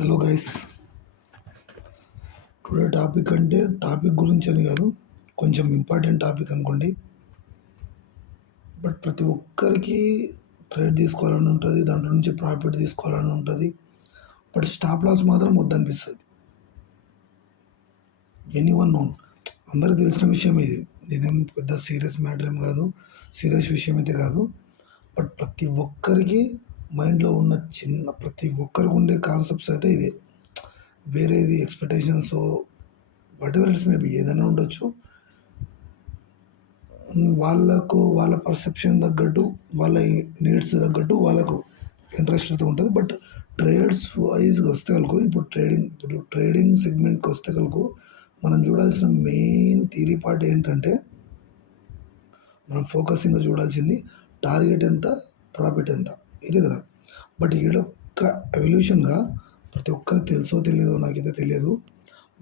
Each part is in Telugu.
హలో గైస్, టుడే టాపిక్ అంటే టాపిక్ గురించి అని కాదు, కొంచెం ఇంపార్టెంట్ టాపిక్ అనుకోండి. బట్ ప్రతి ఒక్కరికి ట్రేడ్ తీసుకోవాలని ఉంటుంది, దాంట్లో నుంచి ప్రాఫిట్ తీసుకోవాలని ఉంటుంది. బట్ స్టాప్ లాస్ మాత్రం వద్దనిపిస్తుంది. ఎనీ వన్ నోన్, అందరికి తెలిసిన విషయం ఇది. ఇదేం పెద్ద సీరియస్ మ్యాటర్ ఏం కాదు, సీరియస్ విషయం అయితే కాదు. బట్ ప్రతి ఒక్కరికి మైండ్లో ఉన్న ప్రతి ఒక్కరికి ఉండే కాన్సెప్ట్స్ అయితే ఇదే. వేరేది expectations what ever it's maybe ఏదైనా ఉండొచ్చు. వాళ్ళ పర్సెప్షన్ తగ్గట్టు, వాళ్ళ నీడ్స్ తగ్గట్టు వాళ్ళకు ఇంట్రెస్ట్ అయితే ఉంటుంది. బట్ ట్రేడ్స్ వైజ్గా వస్తే కనుక ఇప్పుడు ట్రేడింగ్ సెగ్మెంట్కి వస్తే కనుక మనం చూడాల్సిన మెయిన్ థియరీ పార్ట్ ఏంటంటే, మనం ఫోకసింగ్గా చూడాల్సింది టార్గెట్ ఎంత, ప్రాఫిట్ ఎంత, ఇదే కదా. బట్ ఈడొక్క ఎవల్యూషన్గా ప్రతి ఒక్కరికి తెలుసో తెలియదో నాకైతే తెలియదు.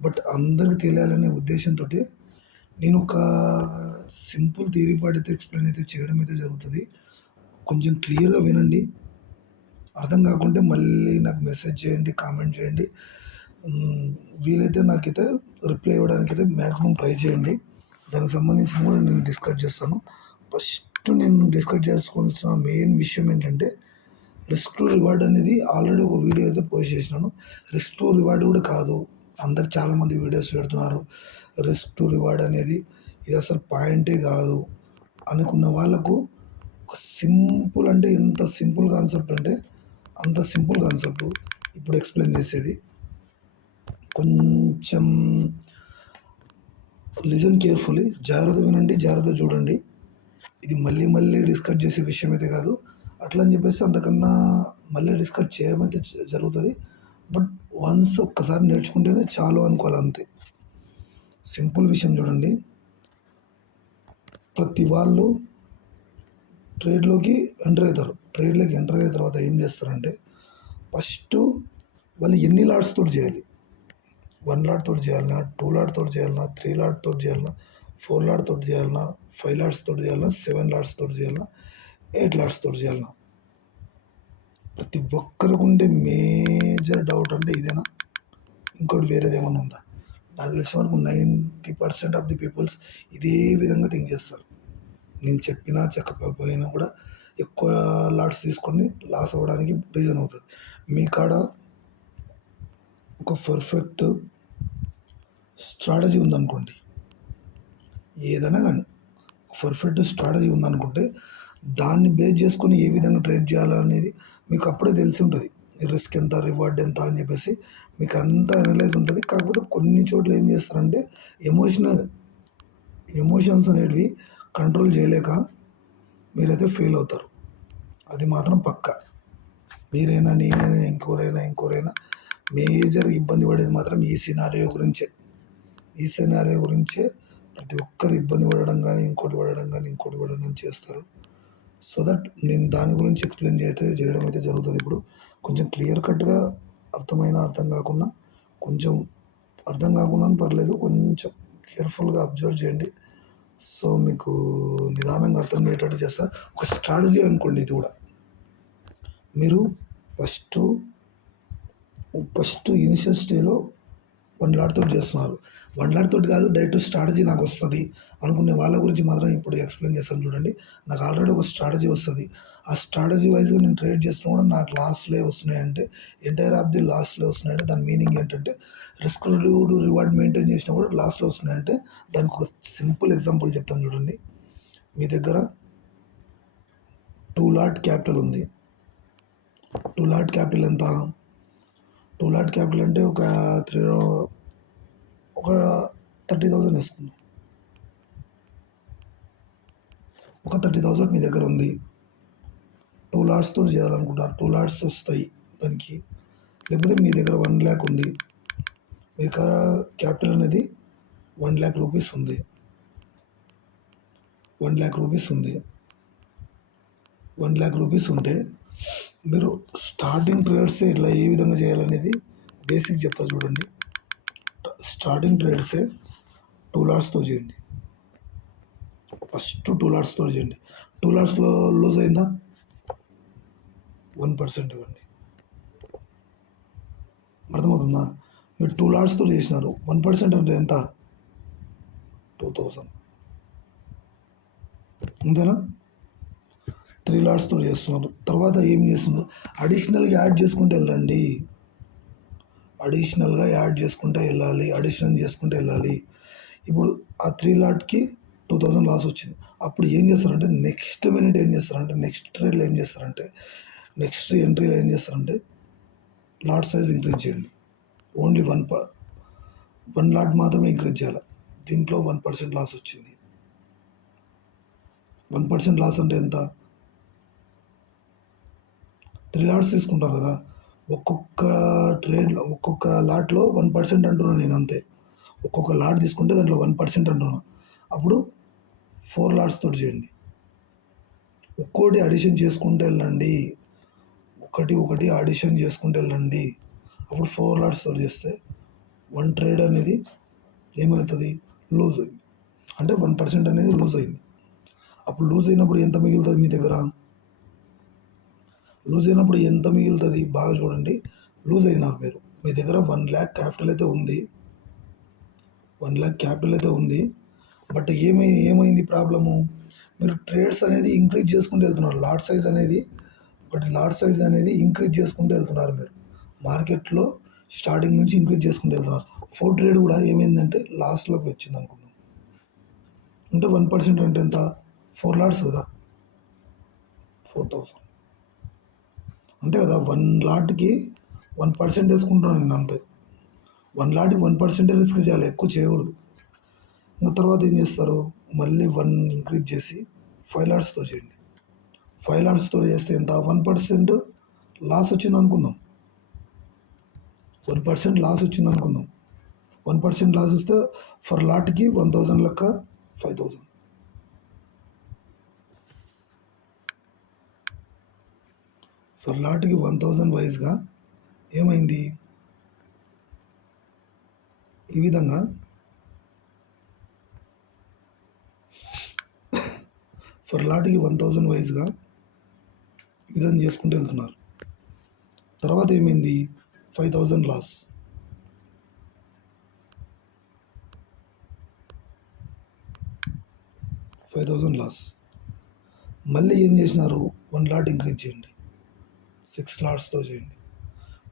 బట్ అందరికి తెలియాలనే ఉద్దేశంతో నేను ఒక సింపుల్ థియరీ పార్ట్ అయితే ఎక్స్ప్లెయిన్ అయితే చేయడం అయితే జరుగుతుంది. కొంచెం క్లియర్గా వినండి. అర్థం కాకుంటే మళ్ళీ నాకు మెసేజ్ చేయండి, కామెంట్ చేయండి. వీలైతే నాకైతే రిప్లై ఇవ్వడానికి అయితే మ్యాక్సిమం ట్రై చేయండి. దానికి సంబంధించిన కూడా నేను డిస్కస్ చేస్తాను. ఫస్ట్ నేను డిస్కస్ చేసుకోవాల్సిన మెయిన్ విషయం ఏంటంటే, రిస్క్ టు రివార్డ్ అనేది ఆల్రెడీ ఒక వీడియో అయితే పోస్ట్ చేసినాను. రిస్క్ టు రివార్డ్ కూడా కాదు, అందరు చాలామంది వీడియోస్ పెడుతున్నారు. రిస్క్ టు రివార్డ్ అనేది ఇది అసలు పాయింటే కాదు అనుకున్న వాళ్ళకు ఒక సింపుల్, అంటే ఎంత సింపుల్ కాన్సెప్ట్ అంటే అంత సింపుల్ కాన్సెప్ట్ ఇప్పుడు ఎక్స్ప్లెయిన్ చేసేది. కొంచెం లిజన్ కేర్ఫుల్లీ, జాగ్రత్త వినండి, జాగ్రత్త చూడండి. ఇది మళ్ళీ మళ్ళీ డిస్కస్ చేసే విషయం అయితే కాదు. అట్లా అని చెప్పేసి అంతకన్నా మళ్ళీ డిస్కస్ చేయమైతే జరుగుతుంది. బట్ వన్స్ ఒక్కసారి నేర్చుకుంటేనే చాలు అనుకోవాలి, అంతే. సింపుల్ విషయం చూడండి. ప్రతి వాళ్ళు ట్రేడ్లోకి ఎంటర్ అవుతారు. ట్రేడ్లోకి ఎంటర్ అయిన తర్వాత ఏం చేస్తారంటే, ఫస్ట్ వాళ్ళు ఎన్ని లాట్స్ తోటి చేయాలి, 1 లాట్ తోటి చేయాలన్నా, 2 లాట్ తోటి చేయాలన్నా, 3 లాట్ తోటి చేయాలన్నా, 4 లాట్ తోటి చేయాలన్నా, 5 లాట్స్ తోటి చేయాలన్నా, 7 లాట్స్ తోటి చేయాలన్నా, 8 లాట్స్ తోటి చేయాలన్నా. ప్రతి ఒక్కరికి ఉండే మేజర్ డౌట్ అంటే ఇదేనా, ఇంకోటి వేరేది ఏమన్నా ఉందా? నాకు తెలిసిన వరకు 90% ఆఫ్ ది పీపుల్స్ ఇదే విధంగా థింక్ చేస్తారు. నేను చెప్పినా చెప్పకపోయినా కూడా ఎక్కువ లాట్స్ తీసుకొని లాస్ అవ్వడానికి రీజన్ అవుతుంది. మీ కాడ ఒక పర్ఫెక్ట్ స్ట్రాటజీ ఉందనుకోండి, ఏదైనా కానీ పర్ఫెక్ట్ స్ట్రాటజీ ఉందనుకుంటే దాన్ని బేస్ చేసుకొని ఏ విధంగా ట్రేడ్ చేయాలనేది మీకు అప్పుడే తెలిసి ఉంటుంది. రిస్క్ ఎంత, రివార్డ్ ఎంత అని చెప్పేసి మీకు అంతా అనలైజ్ ఉంటుంది. కాకపోతే కొన్ని చోట్ల ఏం చేస్తారంటే, ఎమోషన్స్ అనేటివి కంట్రోల్ చేయలేక మీరైతే ఫెయిల్ అవుతారు. అది మాత్రం పక్క. మీరైనా, నేనైనా, ఇంకోరైనా మేజర్ ఇబ్బంది పడేది మాత్రం ఈ సినారియో గురించే. ప్రతి ఒక్కరు ఇబ్బంది పడడం కానీ, ఇంకోటి పడడం చేస్తారు. సో దట్ నేను దాని గురించి ఎక్స్ప్లెయిన్ చేయడం అయితే జరుగుతుంది. ఇప్పుడు కొంచెం క్లియర్ కట్గా అర్థం కాకుండా, కొంచెం అర్థం కాకుండా పర్లేదు, కొంచెం కేర్ఫుల్గా అబ్జర్వ్ చేయండి. సో మీకు నిదానంగా అర్థమయ్యేటట్టు చేస్తా. ఒక స్ట్రాటజీ అనుకోండి, ఇది కూడా మీరు ఫస్ట్ ఇనిషియల్ స్టేజ్లో 1 లాట్ తోటి చేస్తున్నారు. 1 లాట్ తోటి కాదు, డైరెక్ట్ స్ట్రాటజీ నాకు వస్తుంది అనుకునే వాళ్ళ గురించి మాత్రం ఇప్పుడు ఎక్స్ప్లెయిన్ చేస్తాను చూడండి. నాకు ఆల్రెడీ ఒక స్ట్రాటజీ వస్తుంది. ఆ స్ట్రాటజీ వైజ్గా నేను ట్రేడ్ చేస్తున్నా కూడా నాకు లాస్లే వస్తున్నాయంటే, ఎంటైర్ ఆఫ్ ది లాస్లే వస్తున్నాయంటే దాని మీనింగ్ ఏంటంటే, రిస్క్ రివార్డ్ మెయింటైన్ చేసినా కూడా లాస్లో వస్తున్నాయంటే దానికి ఒక సింపుల్ ఎగ్జాంపుల్ చెప్తాను చూడండి. మీ దగ్గర 2 లాట్ క్యాపిటల్ ఉంది. 2 లాట్ క్యాపిటల్ ఎంత? 2 లాట్ క్యాపిటల్ అంటే ఒక 30,000 వేసుకుందాం. ఒక 30,000 మీ దగ్గర ఉంది. 2 లాట్స్ తోటి చేయాలనుకుంటారు. 2 లాట్స్ వస్తాయి దానికి. లేకపోతే మీ దగ్గర 1 lakh ఉంది. మీ దగ్గర క్యాపిటల్ అనేది 1 lakh రూపీస్ ఉంది. 1 lakh రూపీస్ ఉంది. 1 lakh రూపీస్ ఉంటే మీరు స్టార్టింగ్ ట్రేడ్సే ఇట్లా ఏ విధంగా చేయాలనేది బేసిక్ చెప్తా చూడండి. స్టార్టింగ్ ట్రేడ్సే 2 లాట్స్తో చేయండి. ఫస్ట్ 2 లాట్స్తో చేయండి. 2 లాట్స్లో లూజ్ అయిందా, 1% ఇవ్వండి. అర్థమవుతుందా? మీరు 2 లాట్స్‌తో చేసినారు. 1% అంటే ఎంత? 2000 అంతేనా? 3 లాట్స్‌తో చేస్తున్నారు. తర్వాత ఏం చేస్తున్నారు? అడిషనల్‌గా యాడ్ చేసుకుంటూ వెళ్ళండి. అడిషనల్‌గా యాడ్ చేసుకుంటూ వెళ్ళాలి. అడిషన్ చేసుకుంటూ వెళ్ళాలి. ఇప్పుడు ఆ 3 లాట్‌కి 2000 లాస్ వచ్చింది. అప్పుడు ఏం చేస్తారంటే నెక్స్ట్ మినిట్ ఏం చేస్తారంటే నెక్స్ట్ ట్రేడ్‌లో ఏం చేస్తారంటే నెక్స్ట్ ఎంట్రీలో ఏం చేస్తారంటే లాట్ సైజ్ ఇంక్రీజ్ చేయండి. ఓన్లీ 1 లాట్ మాత్రమే ఇంక్రీజ్ చేయాలి. దీంట్లో 1% లాస్ వచ్చింది. 1% లాస్ అంటే ఎంత? 3 లాట్స్ తీసుకుంటారు కదా! ఒక్కొక్క ట్రేడ్‌లో ఒక్కొక్క లాట్‌లో 1% అంటున్నాను నేను అంతే. ఒక్కొక్క లాట్ తీసుకుంటే దాంట్లో 1% అంటున్నా. అప్పుడు 4 లాట్స్ తోటి చేయండి. ఒక్కోటి అడిషన్ చేసుకుంటూ వెళ్ళండి. ఒకటి ఒకటి అడిషన్ చేసుకుంటూ వెళ్ళండి. అప్పుడు 4 లాట్స్ తోటి చేస్తే 1 ట్రేడ్ అనేది ఏమవుతుంది? లూజ్ అయింది. అంటే 1% అనేది లూజ్ అయింది. అప్పుడు లూజ్ అయినప్పుడు ఎంత మిగులుతుంది మీ దగ్గర? లూజ్ అయినప్పుడు ఎంత మిగులుతుంది? బాగా చూడండి. లూజ్ అయినారు మీరు. మీ దగ్గర 1,00,000 క్యాపిటల్ అయితే ఉంది. 1,00,000 క్యాపిటల్ అయితే ఉంది. బట్ ఏమైంది ప్రాబ్లము? మీరు ట్రేడ్స్ అనేది ఇంక్రీజ్ చేసుకుంటూ వెళ్తున్నారు. లాట్ సైజ్ అనేది ఇంక్రీజ్ చేసుకుంటూ వెళ్తున్నారు మీరు. మార్కెట్‌లో స్టార్టింగ్ నుంచి ఇంక్రీజ్ చేసుకుంటూ వెళ్తున్నారు. 4 ట్రేడ్ కూడా ఏమైందంటే లాస్‌లోకి వచ్చింది అనుకుందాం. అంటే 1% అంటే ఎంత? 4 లాట్స్ కదా! 4000 అంతే కదా! 1 లాట్‌కి 1% వేసుకుంటున్నాను నేను అంతే. 1 లాట్‌కి 1% రిస్క్ చేయాలి. ఎక్కువ చేయకూడదు. ఇంక తర్వాత ఏం చేస్తారు? మళ్ళీ 1 ఇంక్రీజ్ చేసి 5 లాట్స్‌తో చేయండి. 5 లాట్స్‌తో చేస్తే ఎంత? 1% లాస్ వచ్చిందనుకుందాం. 1% లాస్ వచ్చిందనుకుందాం. 1% లాస్ వస్తే ఫర్ లాట్‌కి 1000 లెక్క 5000. ఫర్ లాట్‌కి 1000 వైస్‌గా ఏమైంది? ఈ విధంగా ఫర్ లాట్‌కి 1000 వైస్‌గా ఈ విధంగా చేసుకుంటూ వెళ్తున్నారు. తర్వాత ఏమైంది? 5000 లాస్. 5000 లాస్. మళ్ళీ ఏం చేసినారు? 1 లాట్ ఇంక్రీజ్ చేయండి. 6 లాట్స్‌తో చేయండి.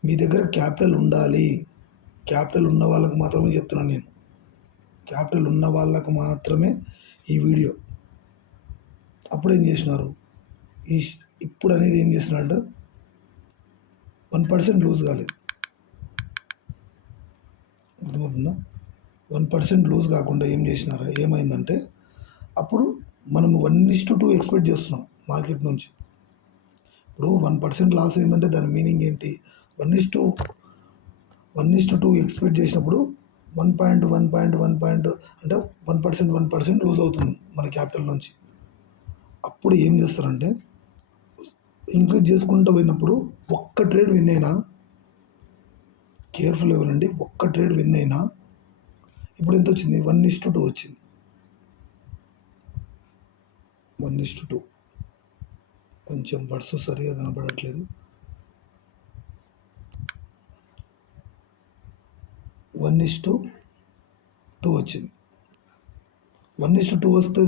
మీ దగ్గర క్యాపిటల్ ఉండాలి. క్యాపిటల్ ఉన్న వాళ్ళకి మాత్రమే చెప్తున్నాను నేను. క్యాపిటల్ ఉన్న వాళ్ళకు మాత్రమే ఈ వీడియో. అప్పుడేం చేసినారు? ఈ ఇప్పుడు అనేది ఏం చేసినారంటే 1% లూజ్ కాలేదు. అర్థమవుతుందా? 1% లూజ్ కాకుండా ఏం చేసినారు? ఏమైందంటే అప్పుడు మనం 1:2 ఎక్స్పెక్ట్ చేస్తున్నాం మార్కెట్ నుంచి. ఇప్పుడు 1% లాస్ అయిందంటే దాని మీనింగ్ ఏంటి? 1:2 ఎక్స్పెక్ట్ చేసినప్పుడు 1 అంటే 1% లూజ్ అవుతుంది మన క్యాపిటల్ నుంచి. అప్పుడు ఏం చేస్తారంటే ఇంక్రీజ్ చేసుకుంటూ పోయినప్పుడు ఒక్క ట్రేడ్ విన్ అయినా కేర్ఫుల్గా వినండి. ఒక్క ట్రేడ్ విన్ అయినా ఇప్పుడు ఎంత వచ్చింది? 1:2 వచ్చింది. 1:2 కొంచెం వర్డ్స్ సరిగా కనపడట్లేదు. 1:2 వచ్చింది. 1:2 వస్తే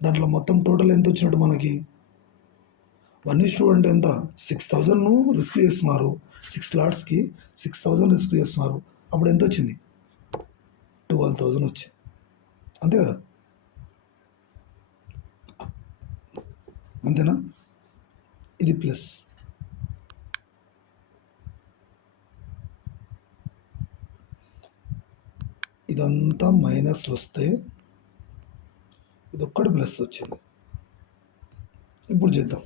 దాంట్లో మొత్తం టోటల్ ఎంత వచ్చినట్టు మనకి? 1:2 అంటే ఎంత? 6000 రిస్క్ చేస్తున్నారు. 6 లాట్స్‌కి 6000 రిస్క్ చేస్తున్నారు. అప్పుడు ఎంత వచ్చింది? 12,000 వచ్చింది. అంతే కదా! అంతేనా? ఇది ప్లస్. ఇదంతా మైనస్లు వస్తే ఇదొక్కటి ప్లస్ వచ్చింది. ఇప్పుడు చేద్దాం.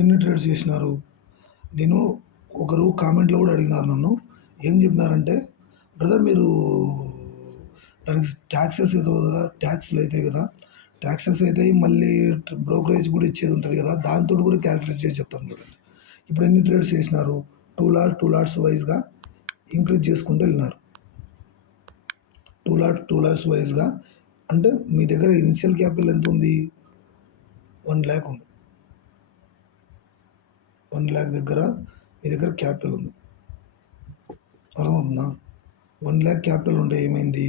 ఎన్ని ట్రేడ్స్ చేసినారు? నేను ఒకరు కామెంట్లో కూడా అడిగినారు నన్ను. ఏం చెప్పినారంటే బ్రదర్ మీరు దానికి ట్యాక్సెస్ ఏదో కదా, ట్యాక్స్లు అవుతాయి కదా, ట్యాక్సెస్ అయితే మళ్ళీ బ్రోకరేజ్ కూడా ఇచ్చేది ఉంటుంది కదా, దాంతో కూడా క్యాల్కులేట్ చేసి చెప్తాను చూడండి. ఇప్పుడు ఎన్ని ట్రేడ్స్ చేసినారు? 2 లాట్స్ వైజ్గా ఇంక్రీజ్ చేసుకుంటూ వెళ్ళినారు. 2 లాట్స్ వైజ్గా అంటే మీ దగ్గర ఇనిషియల్ క్యాపిటల్ ఎంత ఉంది? 1,00,000 ఉంది. 1,00,000 దగ్గర మీ దగ్గర క్యాపిటల్ ఉంది, అర్థమవుతుందా? 1,00,000 క్యాపిటల్ ఉంటే ఏమైంది,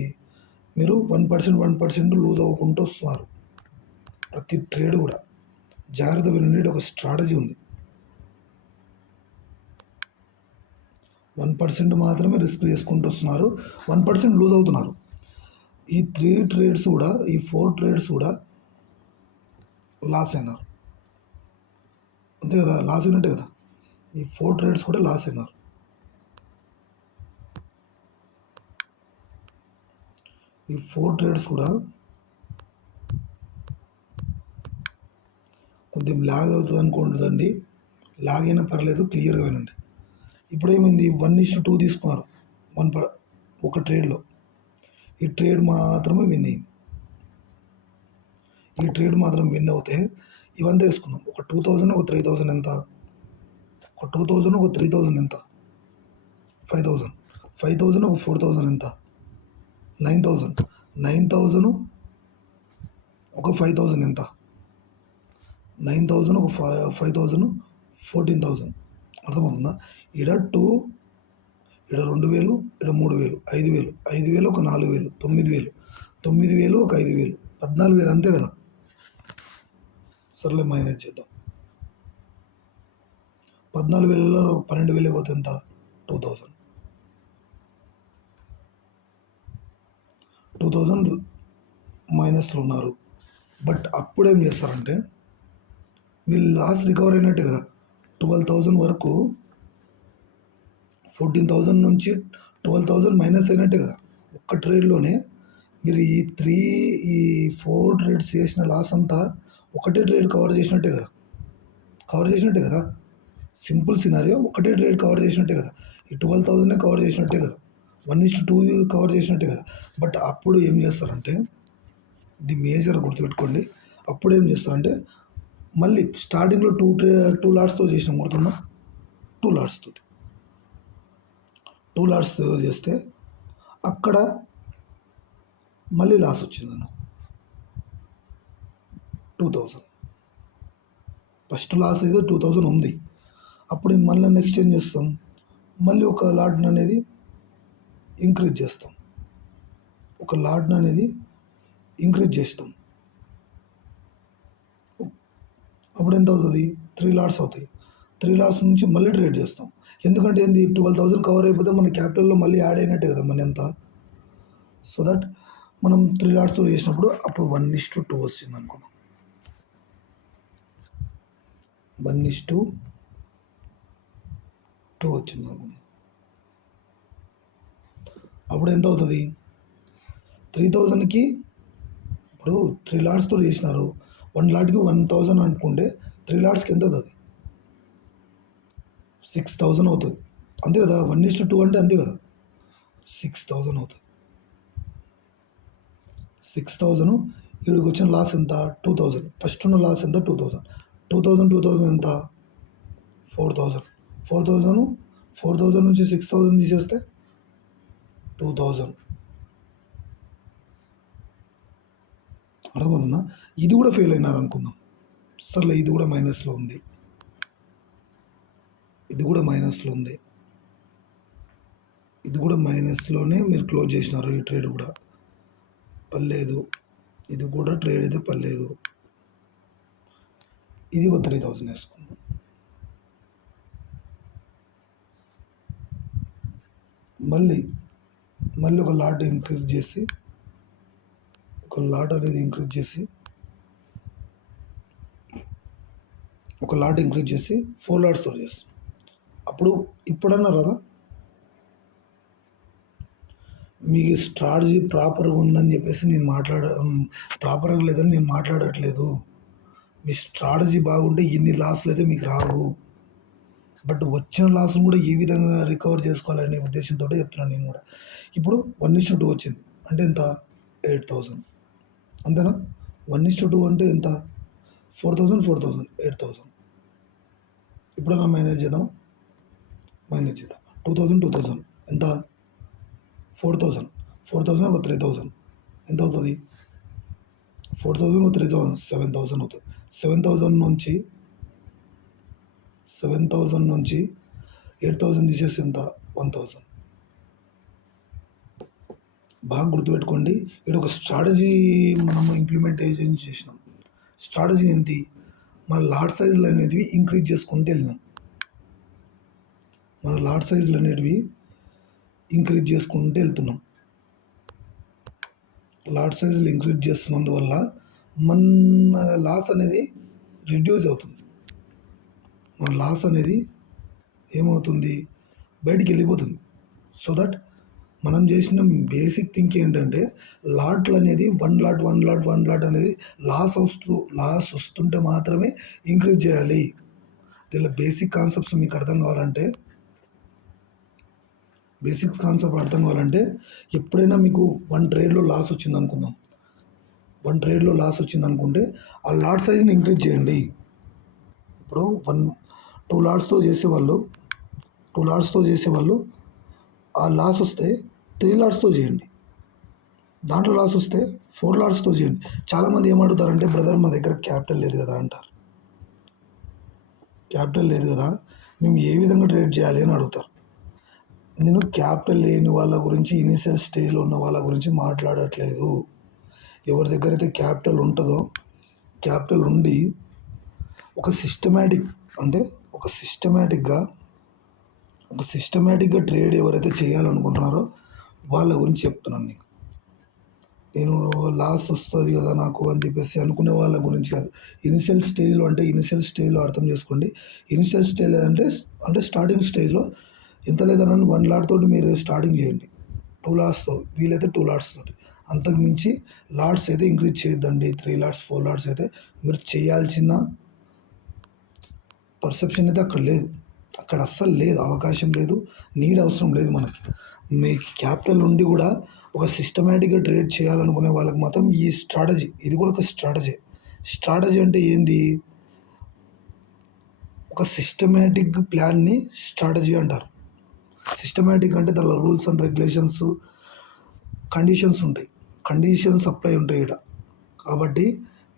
మీరు 1% లూజ్ అవ్వకుంటూ వస్తున్నారు. ప్రతి ట్రేడ్ కూడా జాగ్రత్త వినండి, ఒక స్ట్రాటజీ ఉంది. 1% మాత్రమే రిస్క్ చేసుకుంటూ వస్తున్నారు, 1% లూజ్ అవుతున్నారు. ఈ 3 ట్రేడ్స్ కూడా, ఈ 4 ట్రేడ్స్ కూడా లాస్ అయినారు, అంతే కదా, లాస్ అయినట్టే కదా. ఈ 4 ట్రేడ్స్ కూడా లాస్ అయినారు. ఈ 4 ట్రేడ్స్ కూడా కొద్దిగా లాగ్ అవుతుంది అనుకుంటుందండి, లాగ్ అయినా పర్లేదు, క్లియర్గా వినండి. ఇప్పుడు ఏమైంది, 1:2 తీసుకున్నారు ఒక ట్రేడ్లో. ఈ ట్రేడ్ మాత్రమే విన్ అయింది. ఈ ట్రేడ్ మాత్రం విన్ అవుతే ఇవంతా వేసుకున్నాం. ఒక 2,000, ఒక 3,000 ఎంత, ఒక 2,000, ఒక 3,000 ఎంత, 5,000, 5,000, ఒక 4,000 ఎంత, 9,000, 9,000, ఒక 5,000 ఎంత, 9,000, ఒక 5,000, 14,000. అర్థమవుతుందా? ఇక్కడ 2,000, ఇక్కడ 3,000, 5,000, 5,000, ఒక 4,000, 9,000, 9,000, ఒక 5,000, 14,000, అంతే కదా. సర్లే మైనస్ చేద్దాం. 14,000లో 12,000 పోతే ఎంత, 2,000. 2,000 మైనస్లో ఉన్నారు. బట్ అప్పుడేం చేస్తారంటే, మీరు లాస్ రికవర్ అయినట్టే కదా. 12,000 వరకు, 14,000 నుంచి 12,000 మైనస్ అయినట్టే కదా. ఒక్క ట్రేడ్లోనే మీరు ఈ 4 ట్రేడ్స్ చేసిన లాస్ అంతా ఒకటే ట్రేడ్ కవర్ చేసినట్టే కదా. సింపుల్ సినారియో, ఒకటే ట్రేడ్ కవర్ చేసినట్టే కదా. ఈ 12,000 కవర్ చేసినట్టే కదా, 1:2 కవర్ చేసినట్టే కదా. బట్ అప్పుడు ఏం చేస్తారంటే, ఇది మేజర్ గుర్తుపెట్టుకోండి, అప్పుడు ఏం చేస్తారంటే, మళ్ళీ స్టార్టింగ్లో 2 లాట్స్తో చేసినాం, గుర్తుందా? 2 లాట్స్తో చేస్తే అక్కడ మళ్ళీ లాస్ వచ్చింది అన్న 2,000. ఫస్ట్ లాస్ అయితే 2,000 ఉంది. అప్పుడు మళ్ళీ నెక్స్ట్ ఏం చేస్తాం, మళ్ళీ ఒక లాట్ని అనేది ఇంక్రీజ్ చేస్తాం, అప్పుడు ఎంత అవుతుంది, 3 లాట్స్ అవుతాయి. 3 లాట్స్ నుంచి మళ్ళీ ట్రేడ్ చేస్తాం. ఎందుకంటే ఏంది, 12,000 కవర్ అయిపోతే మన క్యాపిటల్లో మళ్ళీ యాడ్ అయినట్టే కదా మనీ ఎంత. సో దట్ మనం 3 లాట్స్ చేసినప్పుడు అప్పుడు 1:2 వచ్చింది అనుకుందాం. 1:2 వచ్చింది అనుకుందాం. అప్పుడు ఎంత అవుతుంది, 3,000కి ఇప్పుడు 3 లాట్స్తో చేసినారు, 1 లాట్కి 1,000 అనుకుంటే 3 లాట్స్కి ఎంత అవుతుంది, 6,000 అవుతుంది, అంతే కదా. 1:2 అంటే అంతే కదా, 6,000 అవుతుంది. 6,000. ఇక్కడికి వచ్చిన లాస్ ఎంత, 2,000. ఫస్ట్ ఉన్న లాస్ ఎంత, 2,000. 2,000 ఎంత, 4,000. 4,000 నుంచి 6,000 తీసేస్తే 2,000. అర్థమవుతుందా? ఇది కూడా ఫెయిల్ అయినారు అనుకుందాం. సర్లే, ఇది కూడా మైనస్లో ఉంది, ఇది కూడా మైనస్లోనే మీరు క్లోజ్ చేసినారు. ఈ ట్రేడ్ కూడా పర్లేదు, ఇది కూడా ట్రేడ్ అయితే పర్లేదు. ఇది ఒక 3,000 వేసుకుందాం. మళ్ళీ ఒక లాట్ ఇంక్రీజ్ చేసి, ఒక లాట్ ఇంక్రీజ్ చేసి 4 లాట్స్తో చేస్తాం. అప్పుడు ఇప్పుడన్నా కదా, మీకు స్ట్రాటజీ ప్రాపర్గా ఉందని చెప్పేసి ప్రాపర్గా లేదని నేను మాట్లాడట్లేదు. మీ స్ట్రాటజీ బాగుంటే ఇన్ని లాస్లు అయితే మీకు రావు. బట్ వచ్చిన లాస్ను కూడా ఏ విధంగా రికవర్ చేసుకోవాలనే ఉద్దేశంతో చెప్తున్నాను నేను కూడా. ఇప్పుడు 1:2 వచ్చింది అంటే ఎంత, 8,000, అంతేనా. 1:2 అంటే ఎంత, 4,000, 8,000. ఇప్పుడన్నా మేనేజ్ చేద్దాం. 2,000 ఎంత, 4,000, ఒక 3,000 ఎంత అవుతుంది, 4,000, ఒక 3,000, 7,000 అవుతుంది. 7,000 నుంచి 8,000 తీసేసి ఎంత? 1,000. బాగా గుర్తుపెట్టుకోండి. ఈడొక స్ట్రాటజీ మనం ఇంప్లిమెంటేషన్ చేసినాం. స్ట్రాటజీ ఏంటి? మన లాట్ సైజులు అనేటివి ఇంక్రీజ్ చేసుకుంటూ వెళ్ళినాం. మన లాట్ సైజులు అనేటివి ఇంక్రీజ్ చేసుకుంటూ వెళ్తున్నాం. లాట్ సైజులు ఇంక్రీజ్ చేస్తున్నందువల్ల మన లాస్ అనేది రిడ్యూస్ అవుతుంది. మన లాస్ అనేది ఏమవుతుంది? బయటికి వెళ్ళిపోతుంది. సో దట్ మనం చేసిన బేసిక్ థింక్ ఏంటంటే లాట్లు అనేది 1 లాట్ అనేది లాస్ వస్తుంటే మాత్రమే ఇంక్రీజ్ చేయాలి. దీనిలో బేసిక్ కాన్సెప్ట్స్ మీకు అర్థం కావాలంటే ఎప్పుడైనా మీకు 1 ట్రేడ్లో లాస్ వచ్చింది అనుకుందాం. 1 ట్రేడ్లో లాస్ వచ్చింది అనుకుంటే ఆ లాట్ సైజ్ని ఇంక్రీజ్ చేయండి. ఇప్పుడు 2 లాట్స్తో చేసేవాళ్ళు ఆ లాస్ వస్తే 3 లాట్స్తో చేయండి. దాంట్లో లాస్ వస్తే 4 లాట్స్తో చేయండి. చాలామంది ఏమడుగుతారంటే బ్రదర్ మా దగ్గర క్యాపిటల్ లేదు కదా అంటారు. క్యాపిటల్ లేదు కదా మేము ఏ విధంగా ట్రేడ్ చేయాలి అని అడుగుతారు. నేను క్యాపిటల్ లేని వాళ్ళ గురించి, ఇనిషియల్ స్టేజ్లో ఉన్న వాళ్ళ గురించి మాట్లాడట్లేదు. ఎవరి దగ్గర అయితే క్యాపిటల్ ఉంటుందో, క్యాపిటల్ ఉండి ఒక సిస్టమేటిక్గా ట్రేడ్ ఎవరైతే చేయాలనుకుంటున్నారో వాళ్ళ గురించి చెప్తున్నాను నీకు. నేను లాస్ వస్తుంది కదా నాకు అని చెప్పేసి అనుకునే వాళ్ళ గురించి కాదు. ఇనిషియల్ స్టేజ్లో అర్థం చేసుకోండి. ఇనిషియల్ స్టేజ్ అంటే స్టార్టింగ్ స్టేజ్లో ఎంత లేదన్నా 1 లాట్ తోటి మీరు స్టార్టింగ్ చేయండి. 2 లాట్స్తో వీలైతే 2 లాట్స్ తోటి. అంతకు మించి లాట్స్ అయితే ఇంక్రీజ్ చేయొద్దండి. 3 లాట్స్ 4 లాట్స్ అయితే మీరు చేయాల్సిన పర్సెప్షన్ అయితే అక్కడ అస్సలు లేదు. అవకాశం లేదు, నీడ్ అవసరం లేదు మనకి. మీకు క్యాపిటల్ ఉండి కూడా ఒక సిస్టమేటిక్గా ట్రేడ్ చేయాలనుకునే వాళ్ళకి మాత్రం ఈ స్ట్రాటజీ, ఇది కూడా ఒక స్ట్రాటజీ అంటే ఏంది? ఒక సిస్టమేటిక్ ప్లాన్ని స్ట్రాటజీ అంటారు. సిస్టమేటిక్ అంటే దానిలో రూల్స్ అండ్ రెగ్యులేషన్స్, కండిషన్స్ ఉంటాయి. కండిషన్స్ అప్లై ఉంటాయి ఇక్కడ. కాబట్టి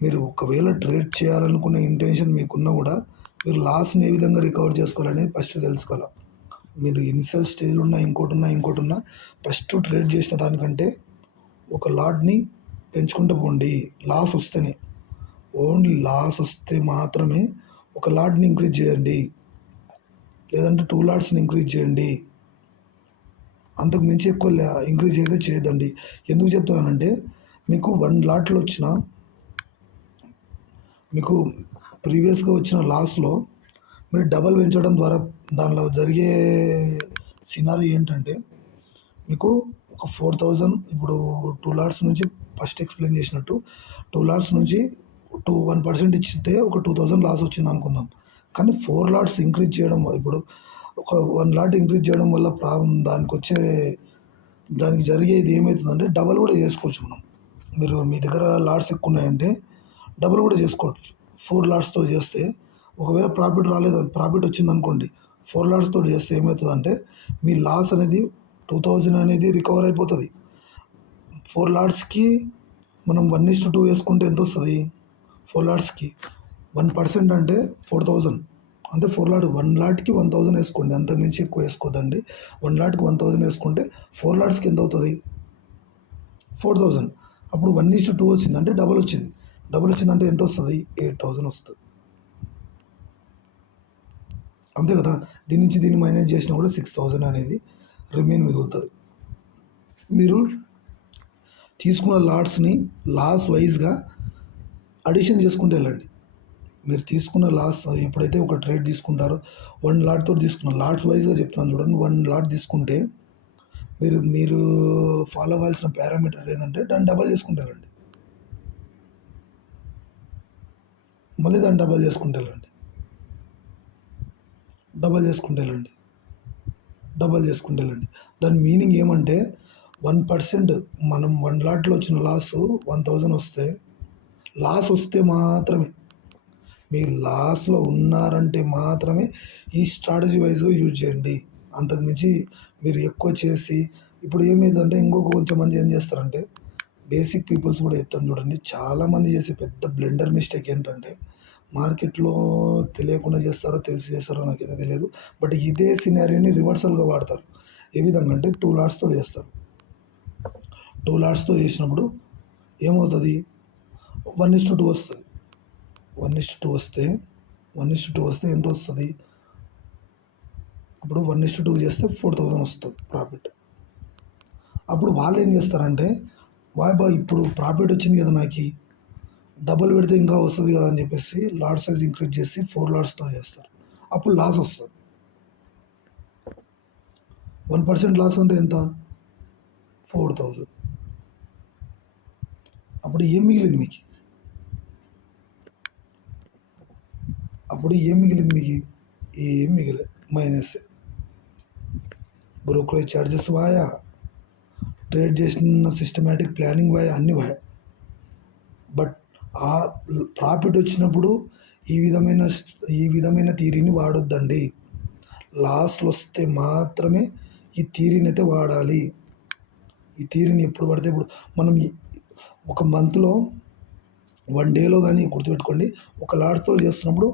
మీరు ఒకవేళ ట్రేడ్ చేయాలనుకునే ఇంటెన్షన్ మీకున్నా కూడా మీరు లాస్ని ఏ విధంగా రికవర్ చేసుకోవాలనేది ఫస్ట్ తెలుసుకోవాలి. మీరు ఇనిషియల్ స్టేజ్లో ఉన్నా ఇంకోటి ఫస్ట్ ట్రేడ్ చేసిన దానికంటే ఒక లాట్ని పెంచుకుంటూ పోండి. లాస్ వస్తేనే, ఓన్లీ లాస్ వస్తే మాత్రమే ఒక లాట్ని ఇంక్రీజ్ చేయండి, లేదంటే 2 లాట్స్ని ఇంక్రీజ్ చేయండి. అంతకు మించి ఎక్కువ ఇంక్రీజ్ అయితే చేయొద్దండి. ఎందుకు చెప్తున్నానంటే మీకు 1 లాట్లో వచ్చిన, మీకు ప్రీవియస్గా వచ్చిన లాస్లో మీరు డబల్ పెంచడం ద్వారా దానిలో జరిగే సినారీ ఏంటంటే మీకు ఒక 4,000 ఇప్పుడు 2 లాట్స్ నుంచి ఫస్ట్ ఎక్స్ప్లెయిన్ చేసినట్టు 2 లాట్స్ నుంచి 1% ఇచ్చితే ఒక 2,000 లాస్ వచ్చింది అనుకుందాం. కానీ 4 లాట్స్ ఇంక్రీజ్ చేయడం, ఇప్పుడు ఒక 1 లాట్ ఇంక్రీజ్ చేయడం వల్ల దానికి జరిగేది ఏమవుతుందంటే డబల్ కూడా చేసుకోవచ్చు మనం. మీ దగ్గర లాట్స్ ఎక్కువ ఉన్నాయంటే డబల్ కూడా చేసుకోవచ్చు. 4 లాట్స్తో చేస్తే ఒకవేళ ప్రాఫిట్ వచ్చిందనుకోండి, 4 లాట్స్తో చేస్తే ఏమవుతుందంటే మీ లాస్ అనేది 2,000 అనేది రికవర్ అయిపోతుంది. 4 లాట్స్కి మనం 1:2 వేసుకుంటే ఎంత వస్తుంది? 4 లాట్స్కి 1% అంటే 4,000. అంటే 1 లాట్కి 1,000 వేసుకోండి. అంతకు మించి ఎక్కువ వేసుకోవద్దండి. 1 లాట్కి 1,000 వేసుకుంటే 4 లాట్స్కి ఎంత అవుతుంది? 4,000. అప్పుడు 1:2 వచ్చింది అంటే డబల్ వచ్చిందంటే ఎంత వస్తుంది? 8,000 వస్తుంది. అంతే కదా. దీన్ని మైనస్ చేసినా కూడా 6,000 అనేది రిమైన్ మిగులుతుంది. మీరు తీసుకున్న లాట్స్ని లాస్ వైజ్గా అడిషన్ చేసుకుంటూ వెళ్ళండి. మీరు తీసుకున్న లాస్ ఎప్పుడైతే ఒక ట్రేడ్ తీసుకుంటారో 1 లాట్ తోటి తీసుకున్న లాట్స్ వైజ్గా చెప్తున్నాను చూడండి. 1 లాట్ తీసుకుంటే మీరు ఫాలో అవ్వాల్సిన పారామీటర్ ఏంటంటే దాన్ని డబల్ చేసుకుంటూ వెళ్ళండి. మళ్ళీ దాన్ని డబల్ చేసుకుంటూ వెళ్ళండి. దాని మీనింగ్ ఏమంటే 1% మనం 1 లాట్లో వచ్చిన లాస్ 1,000 లాస్ వస్తే మాత్రమే, మీరు లాస్లో ఉన్నారంటే మాత్రమే ఈ స్ట్రాటజీ వైజ్గా యూజ్ చేయండి. అంతకుమించి మీరు ఎక్కువ చేసి ఇప్పుడు ఏమైందంటే కొంచెం మంది ఏం చేస్తారంటే, బేసిక్ పీపుల్స్ కూడా చెప్తాను చూడండి, చాలామంది చేసే పెద్ద బ్లెండర్ మిస్టేక్ ఏంటంటే మార్కెట్‌లో తెలియకుండా చేస్తారో, తెలిసి చేస్తారో నాకైతే తెలియదు. బట్ ఇదే సినారియోని రివర్సల్‌గా వాడతారు. ఏ విధంగా అంటే 2 లాట్స్‌తో చేస్తారు. 2 లాట్స్‌తో చేసినప్పుడు ఏమవుతది? 1:2 వస్తది. 1:2 వస్తే 1:2 వస్తే ఎంతొస్తది? ఇప్పుడు 1:2 చేస్తే 4000 వస్తది ప్రాఫిట్. అప్పుడు వాళ్ళేం చేస్తారంటే, వాయబ్బా! ఇప్పుడు ప్రాఫిట్ వచ్చింది కదా నాకి, డబుల్ పెడితే ఇంకా వస్తది కదా అని చెప్పేసి లాట్ సైజ్ ఇంక్రీజ్ చేసి 4 లాట్స్‌తో చేస్తారు. అప్పుడు లాస్ వస్తది. 1% లాస్ అంటే ఎంత? 4000. అప్పుడు ఏం మిగిలింది మీకి? అప్పుడు ఏం మిగిలింది మీకి? ఏం మిగలే. మైనస్సే. బ్రోకరేజ్ చార్జెస్ వాయా, ట్రేడ్ చేసిన సిస్టమాటిక్ ప్లానింగ్ వాయా, అన్నీ వాయా. బట్ ఆ ప్రాఫిట్ వచ్చినప్పుడు ఈ విధమైన థియరీని వాడొద్దండి. లాస్‌లు వస్తే మాత్రమే ఈ థియరీని అయితే వాడాలి. ఈ థియరీని ఎప్పుడు పడితే ఇప్పుడు మనం ఒక మంత్‌లో 1 డేలో గానీ గుర్తుపెట్టుకోండి, ఒక లాట్‌తో చేస్తున్నప్పుడు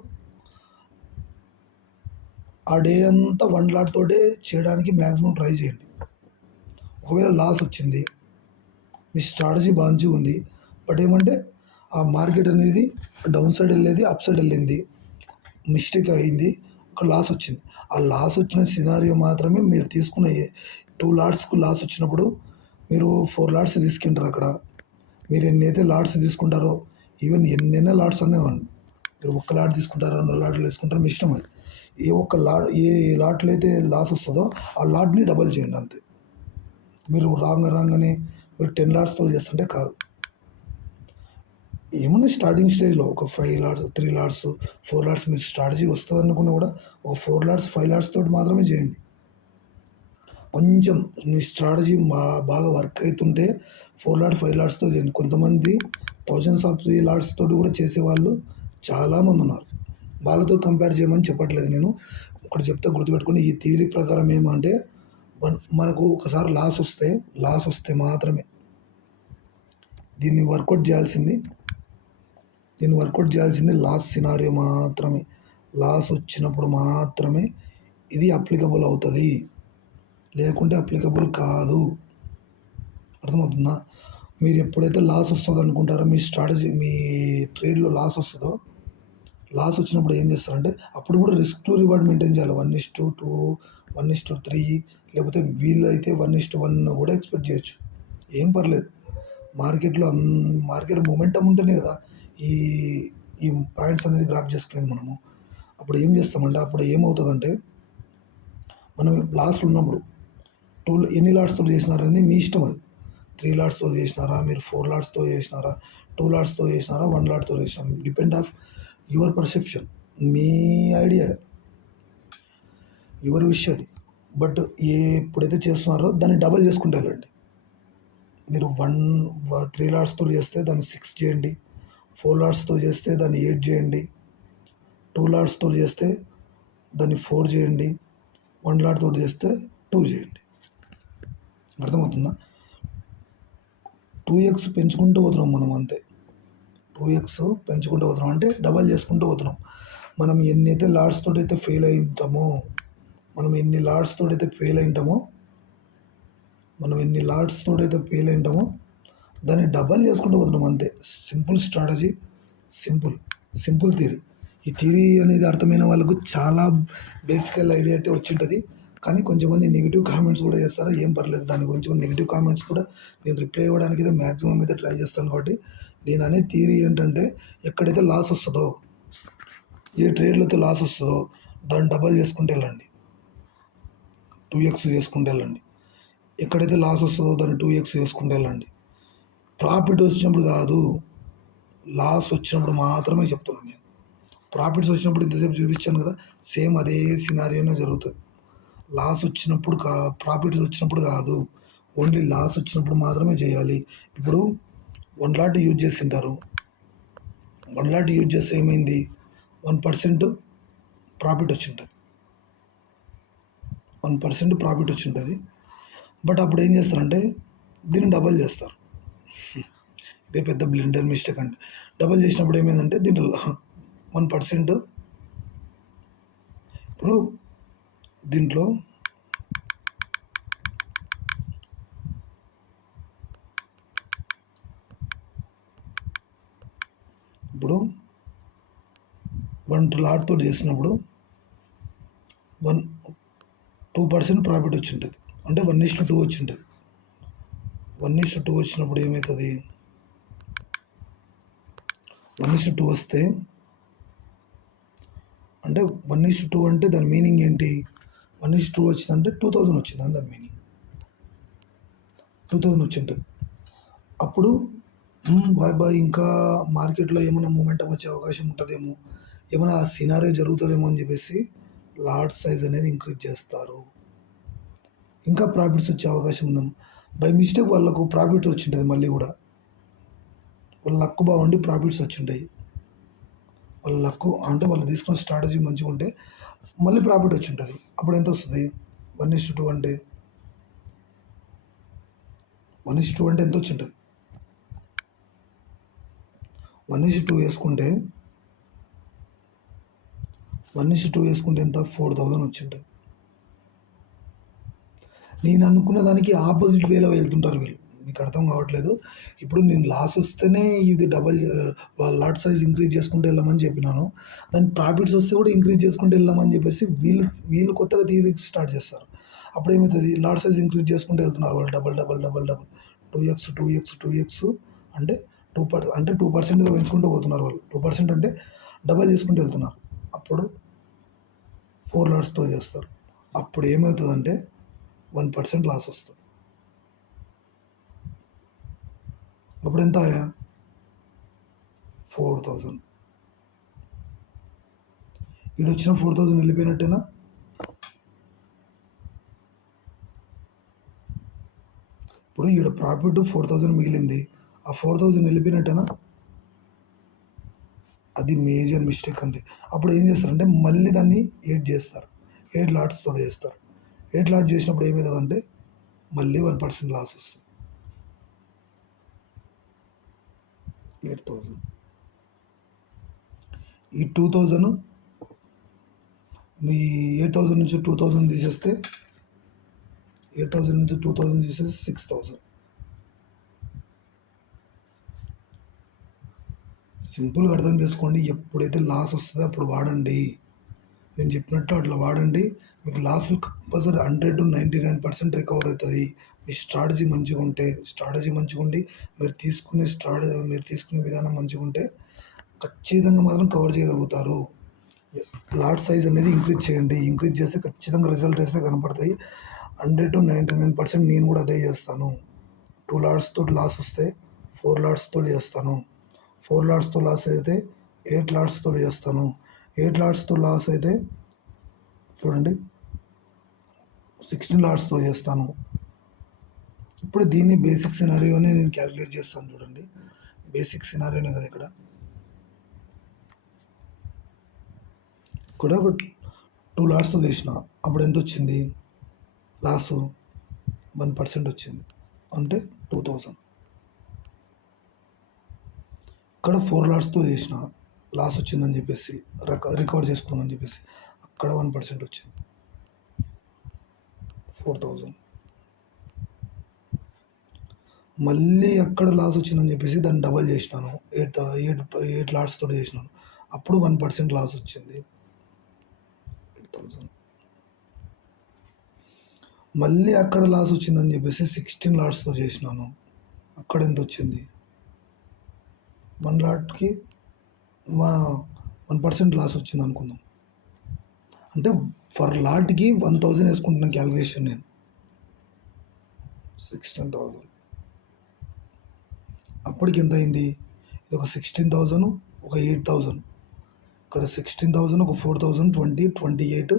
ఆ డే అంతా 1 లాట్ తోటే చేయడానికి మాక్సిమం ట్రై చేయండి. ఒకవేళ లాస్ వచ్చింది, మీ స్ట్రాటజీ మంచిగా ఉంది. బట్ ఏమంటే ఆ మార్కెట్ అనేది డౌన్ సైడ్ వెళ్ళేది, అప్ సైడ్ వెళ్ళింది, మిస్టేక్ అయింది, ఒక లాస్ వచ్చింది. ఆ లాస్ వచ్చిన సినారియో మాత్రమే మీరు తీసుకున్న 2 లాట్స్‌కు లాస్ వచ్చినప్పుడు మీరు 4 లాట్స్ తీసుకుంటారు అక్కడ. మీరు ఎన్నైతే లాట్స్ తీసుకుంటారో, ఈవెన్ ఎన్నైనా లాట్స్ అన్నా కావండి. మీరు ఒక్క లాట్ తీసుకుంటారో, 2 లాట్లు తీసుకుంటారో మీ ఇష్టం అది. ఏ లాట్‌లో అయితే లాస్ వస్తదో ఆ లాట్‌ని డబల్ చేయండి అంతే. మీరు రాంగనే మీరు 10 లాట్స్‌తో చేస్తుంటే కాదు. ఏముంది స్టార్టింగ్ స్టేజ్‌లో ఒక 5 లాట్స్, 3 లాట్స్, 4 లాట్స్ మీరు స్ట్రాటజీ వస్తదనుకున్నా కూడా ఒక 4 లాట్స్, 5 లాట్స్ తోటి మాత్రమే చేయండి. కొంచెం మీ స్ట్రాటజీ బాగా వర్క్ అయితుంటే 4 లాట్స్, 5 లాట్స్‌తో చేయండి. కొంతమంది థౌసండ్స్ ఆఫ్ 3 లాట్స్ తోటి కూడా చేసేవాళ్ళు చాలామంది ఉన్నారు. వాళ్ళతో కంపేర్ చేయమని చెప్పట్లేదు నేను. ఒకటి చెప్తా గుర్తుపెట్టుకోండి. ఈ థియరీ ప్రకారం ఏమంటే మనకు ఒకసారి లాస్ వస్తే మాత్రమే దీన్ని వర్కౌట్ చేయాల్సింది. లాస్ సినారియో మాత్రమే. లాస్ వచ్చినప్పుడు మాత్రమే ఇది అప్లికబుల్ అవుతుంది. లేకుంటే అప్లికబుల్ కాదు. అర్థమవుతుందా? మీరు ఎప్పుడైతే లాస్ వస్తుంది అనుకుంటారో, మీ ట్రేడ్‌లో లాస్ వస్తదో, లాస్ వచ్చినప్పుడు ఏం చేస్తారంటే అప్పుడు కూడా రిస్క్ టు రివార్డ్ మెయింటైన్ చేయాలి. 1:2, 1:3 లేకపోతే వీలైతే 1:1 కూడా ఎక్స్‌పెక్ట్ చేయొచ్చు. ఏం పర్లేదు. మార్కెట్ మొమెంటమ్ ఉంటేనే కదా ఈ ఈ పాయింట్స్ అనేది గ్రాప్ చేసుకునేది మనము. అప్పుడు ఏం చేస్తామంటే, అప్పుడు ఏమవుతదంటే, మనం లాస్‌లో ఉన్నప్పుడు ఎన్ని లాట్స్‌తో చేసినారనేది మీ ఇష్టం అది. 3 లాట్స్‌తో చేసినారా, మీరు 4 లాట్స్‌తో చేసినారా, 2 లాట్స్‌తో చేసినారా, 1 లాట్‌తో చేసినారా, depend of your perception. Me idea, your wish అది. బట్ ఎప్పుడైతే చేస్తున్నారో దాన్ని డబల్ చేసుకుంటూ వెళ్ళండి. మీరు 3 లాట్స్‌తో చేస్తే దాన్ని 6 చేయండి. 4 లాట్స్‌తో చేస్తే దాన్ని 8 చేయండి. 2 లాట్స్‌తో చేస్తే దాన్ని 4 చేయండి. 1 లాట్ తోటి చేస్తే 2 చేయండి. అర్థమవుతుందా? 2x పెంచుకుంటూ పోతున్నాం మనం అంతే. 2x పెంచుకుంటూ పోతున్నాం అంటే డబల్ చేసుకుంటూ పోతున్నాం. మనం ఎన్నైతే లాట్స్ తోటైతే ఫెయిల్ అయి ఉంటామో, ఎన్ని లాట్స్ తోటైతే ఫెయిల్ అయి ఉంటామో దాన్ని డబల్ చేసుకుంటూ పోతున్నాం అంతే. Simple strategy, simple theory. ఈ థియరీ అనేది అర్థమైన వాళ్ళకు చాలా బేసికల్ ఐడియా అయితే వచ్చింటుంది. కానీ కొంచెంమంది నెగిటివ్ కామెంట్స్ కూడా చేస్తారు. ఏం పర్లేదు, దాని గురించి కూడా నెగిటివ్ కామెంట్స్ కూడా నేను రిప్లై ఇవ్వడానికి అయితే మ్యాక్సిమం అయితే ట్రై చేస్తాను. కాబట్టి నేను అనే థియరీ ఏంటంటే, ఎక్కడైతే లాస్ వస్తుందో, ఏ ట్రేడ్లో అయితే లాస్ వస్తుందో దాన్ని డబల్ చేసుకుంటూ వెళ్ళండి. 2x చేసుకుంటూ వెళ్ళండి. ఎక్కడైతే లాస్ వస్తుందో దాన్ని 2x చేసుకుంటూ వెళ్ళండి. ప్రాఫిట్ వచ్చినప్పుడు కాదు, లాస్ వచ్చినప్పుడు మాత్రమే చెప్తున్నాను నేను. ప్రాఫిట్స్ వచ్చినప్పుడు ఇంతసేపు చూపించాను కదా, సేమ్ అదే సినారియోనే జరుగుతుంది. ప్రాఫిట్స్ వచ్చినప్పుడు కాదు, ఓన్లీ లాస్ వచ్చినప్పుడు మాత్రమే చేయాలి. ఇప్పుడు 1 లాట్ యూజ్ చేసి ఉంటారు. 1 లాట్ యూజ్ చేస్తే ఏమైంది? 1% ప్రాఫిట్ వచ్చి ఉంటుంది. 1% ప్రాఫిట్ వచ్చి ఉంటుంది. బట్ అప్పుడు ఏం చేస్తారంటే దీన్ని డబల్ చేస్తారు. ఇదే పెద్ద బ్లిండర్ మిస్టేక్ అంటే. డబల్ చేసినప్పుడు ఏమైందంటే దీంట్లో 1%. ఇప్పుడు దీంట్లో ఇప్పుడు 1 లాట్తో చేసినప్పుడు 2% ప్రాఫిట్ వచ్చి ఉంటుంది, అంటే 1:2 వచ్చి ఉంటుంది. 1:2 వచ్చినప్పుడు ఏమవుతుంది, 1:2 వస్తే అంటే 1:2 అంటే దాని మీనింగ్ ఏంటి, 1:2 వచ్చిందంటే 2000 వచ్చిందని దాని మీనింగ్. 2000 వచ్చి ఉంటుంది. అప్పుడు బాయ్ ఇంకా మార్కెట్లో ఏమైనా మూమెంటం వచ్చే అవకాశం ఉంటుందేమో, ఏమైనా ఆ సినారియో జరుగుతుందేమో అని చెప్పేసి లాట్ సైజ్ అనేది ఇంక్రీజ్ చేస్తారు. ఇంకా ప్రాఫిట్స్ వచ్చే అవకాశం ఉందాం. బై మిస్టేక్ వాళ్ళకు ప్రాఫిట్స్ వచ్చింటుంది, మళ్ళీ కూడా వాళ్ళ లక్ బాగుండి ప్రాఫిట్స్ వచ్చింటాయి. వాళ్ళ లక్ అంటే వాళ్ళు తీసుకున్న స్ట్రాటజీ మంచిగా ఉంటే మళ్ళీ ప్రాఫిట్ వచ్చి ఉంటుంది. అప్పుడు ఎంత వస్తుంది, 1:2 అంటే 1:2 అంటే ఎంత వచ్చి ఉంటుంది, 1:2 వేసుకుంటే 1:2 వేసుకుంటే ఎంత, 4000 వచ్చి ఉంటుంది. నేను అనుకున్న దానికి ఆపోజిట్ వేలో వెళ్తుంటారు వీళ్ళు, మీకు అర్థం కావట్లేదు. ఇప్పుడు నేను లాస్ వస్తేనే ఇది లాట్ సైజ్ ఇంక్రీజ్ చేసుకుంటూ వెళ్ళమని చెప్పినాను, దాని ప్రాఫిట్స్ వస్తే కూడా ఇంక్రీజ్ చేసుకుంటూ వెళ్ళమని చెప్పేసి వీళ్ళు కొత్తగా థియరీ స్టార్ట్ చేస్తారు. అప్పుడు ఏమవుతుంది, లాట్ సైజ్ ఇంక్రీజ్ చేసుకుంటూ వెళ్తున్నారు వాళ్ళు, డబల్ 2x అంటే 2%గా పెంచుకుంటూ పోతున్నారు వాళ్ళు. 2% అంటే డబల్ చేసుకుంటూ వెళ్తున్నారు. అప్పుడు 4 లాట్స్తో చేస్తారు. అప్పుడు ఏమవుతుందంటే 1% లాస్ వస్తుంది. అప్పుడు ఎంత, 4000. వీడు వచ్చిన 4000 వెళ్ళిపోయినట్టేనా. ఇప్పుడు ఈడ ప్రాఫిట్ 4000 మిగిలింది, ఆ 4000 వెళ్ళిపోయినట్టేనా. అది మేజర్ మిస్టేక్ అండి. అప్పుడు ఏం చేస్తారంటే మళ్ళీ దాన్ని 8 లాట్స్తో చేస్తారు. 8 లాట్ చేసినప్పుడు ఏమవుతుందంటే మళ్ళీ 1% లాస్ వస్తుంది. 8000. ఈ 2000 మీ 8000 నుంచి 2000 తీసేస్తే 6000. సింపుల్గా అర్థం చేసుకోండి. ఎప్పుడైతే లాస్ వస్తుందో అప్పుడు వాడండి. నేను చెప్పినట్టు అట్లా వాడండి. మీకు లాస్ కంపల్సరీ 100 to 99% రికవర్ అవుతుంది. మీ స్ట్రాటజీ మంచిగా ఉండి మీరు తీసుకునే విధానం మంచిగా ఉంటే ఖచ్చితంగా మాత్రం కవర్ చేయగలుగుతారు. లాట్ సైజ్ అనేది ఇంక్రీజ్ చేయండి. ఇంక్రీజ్ చేస్తే ఖచ్చితంగా రిజల్ట్ అయితే కనపడతాయి. 100 to 99% నేను కూడా అదే చేస్తాను. 2 లాట్స్తో లాస్ వస్తే 4 లాట్స్తో చేస్తాను. 4 లాట్స్తో లాస్ అయితే 8 లాట్స్తో చేస్తాను. 8 లాట్స్తో లాస్ అయితే చూడండి 16 లాట్స్తో చేస్తాను. ఇప్పుడు దీన్ని బేసిక్ సినారియోని నేను క్యాలిక్యులేట్ చేస్తాను. చూడండి, బేసిక్ సినారియోనే కదా ఇక్కడ ఒక 2 లాట్స్తో చేసిన, అప్పుడు ఎంత వచ్చింది, లాసు 1% వచ్చింది, అంటే 2000. ఇక్కడ 4 లాట్స్తో చేసిన, లాస్ వచ్చిందని చెప్పేసి రికవర్ చేసుకుందని చెప్పేసి అక్కడ 1% వచ్చింది, 4000. మళ్ళీ అక్కడ లాస్ వచ్చిందని చెప్పేసి దాన్ని డబల్ చేసినాను, 8 లాట్స్తో చేసినాను, అప్పుడు 1% లాస్ వచ్చింది, 8000. మళ్ళీ అక్కడ లాస్ వచ్చిందని చెప్పేసి 16 లాట్స్తో చేసినాను, అక్కడ ఎంత వచ్చింది, 1 లాట్కి 1% లాస్ వచ్చింది అనుకుందాం. అంటే ఫర్ లాట్కి 1000 వేసుకుంటున్నాను క్యాలిక్యులేషన్ నేను, 16,000. అప్పటికి ఎంత అయింది, ఇది ఒక 16,000, ఒక 8,000, ఇక్కడ 16,000, ఒక 4,000, 20, 28,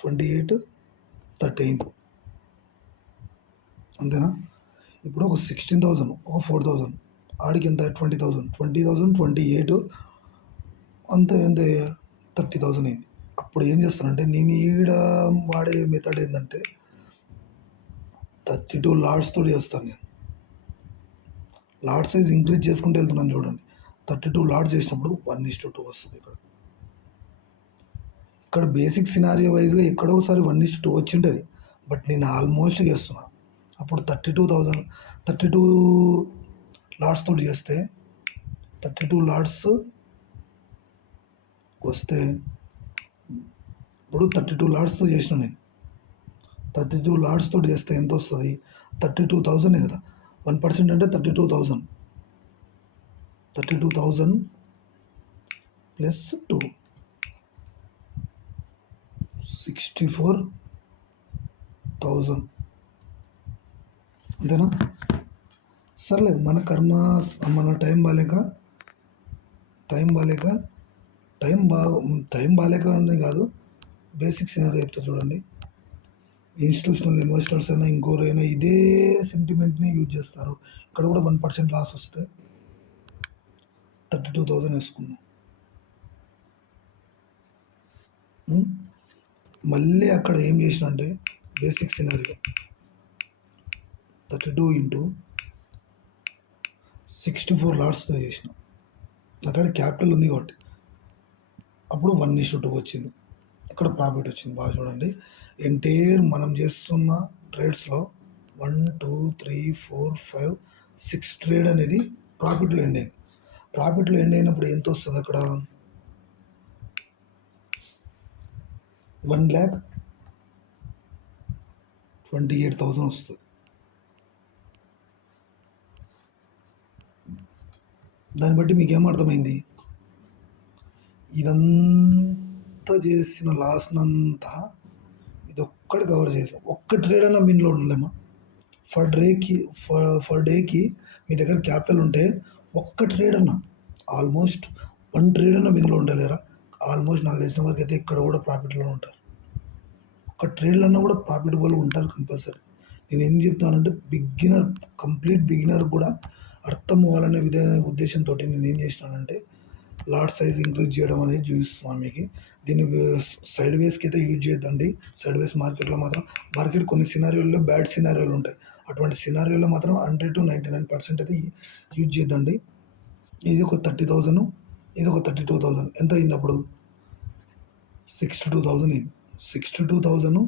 30 అయింది, అంతేనా. ఇప్పుడు ఒక 16,000, ఒక 4,000, ఆడికి ఎంత 20,000, 28 అంత ఎంత 30,000 అయింది. అప్పుడు ఏం చేస్తానంటే నేను ఈడ వాడే మెథడ్ ఏంటంటే 32 లాట్స్తో చేస్తాను నేను. లాట్ సైజ్ ఇంక్రీజ్ చేసుకుంటూ వెళ్తున్నాను చూడండి, 32 లాట్స్ చేసినప్పుడు 1:2 వస్తుంది ఇక్కడ. ఇక్కడ బేసిక్ సినారియో వైజ్గా ఎక్కడో ఒకసారి 1:2 వచ్చింటుంది, బట్ నేను ఆల్మోస్ట్ చేస్తున్నా. అప్పుడు 32 లాట్స్ తోటి చేస్తే 32 లాట్స్ వస్తే ఇప్పుడు 32 లాట్స్తో చేసిన నేను. 32 లాట్స్ తోటి చేస్తే ఎంత వస్తుంది? 32,000 కదా. 1% అంటే 32,000. 32,000 ప్లస్ 2 64,000 అంతేనా? సర్లే, మన కర్మ, మన టైం బాగాలేక అని కాదు, బేసిక్ సినారియో చెప్తా చూడండి. ఇన్స్టిట్యూషనల్ ఇన్వెస్టర్స్ అయినా ఇంకోరైనా ఇదే సెంటిమెంట్ని యూజ్ చేస్తారు. ఇక్కడ కూడా 1% లాస్ వస్తే 32,000 వేసుకున్నాం. మళ్ళీ అక్కడ ఏం చేసిన అంటే బేసిక్ సినారియో 32 ఇంటూ 64 లాట్స్తో చేసిన. అక్కడ క్యాపిటల్ ఉంది కాబట్టి అప్పుడు 1:2 వచ్చింది. ఇక్కడ ప్రాఫిట్ వచ్చింది. బాగా చూడండి, ఎంటైర్ మనం చేస్తున్న ట్రేడ్స్లో 1 2 3 4 5 6 ట్రేడ్ అనేది ప్రాఫిట్లో ఎండ్ అయింది. ప్రాఫిట్లో ఎండ్ అయినప్పుడు ఎంత వస్తుంది? అక్కడ 1,28,000 వస్తుంది. దాన్ని బట్టి మీకు ఏమర్థమైంది? ఇదంతా చేసిన లాస్నంతా ఇది ఒక్కటి కవర్ చేయలేము. ఒక్క ట్రేడ్ అన్నా మీన్లో ఉండలేమా? ఫర్ డేకి మీ దగ్గర క్యాపిటల్ ఉంటే ఒక్క ట్రేడ్ అన్నా, ఆల్మోస్ట్ 1 ట్రేడ్ అన్నా విన్లో ఉండలేరా? ఆల్మోస్ట్ నాకు తెలిసిన వరకు అయితే ఇక్కడ కూడా ప్రాఫిట్లో ఉంటారు. ఒక్క ట్రేడ్లు అన్నా కూడా ప్రాఫిటబుల్ ఉంటారు కంపల్సరీ. నేను ఏం చెప్తానంటే కంప్లీట్ బిగినర్ కూడా అర్థం అవ్వాలనే ఉద్దేశంతో నేను ఏం చేసినానంటే లాట్ సైజ్ ఇంక్రీజ్ చేయడం అనేది చూపిస్తున్నాను మీకు. దీన్ని సైడ్ వేస్కి అయితే యూజ్ చేయొద్దండి. సైడ్ వేస్ మార్కెట్ కొన్ని సినారియోల్లో బ్యాడ్ సినారియోలు ఉంటాయి. అటువంటి సినారియోలో మాత్రం 100 to 99% అయితే యూజ్ చేయొద్దండి. ఇది ఒక 30,000, ఇది ఒక 32,000. ఎంత అయింది అప్పుడు? 62,000 అయింది. 62,000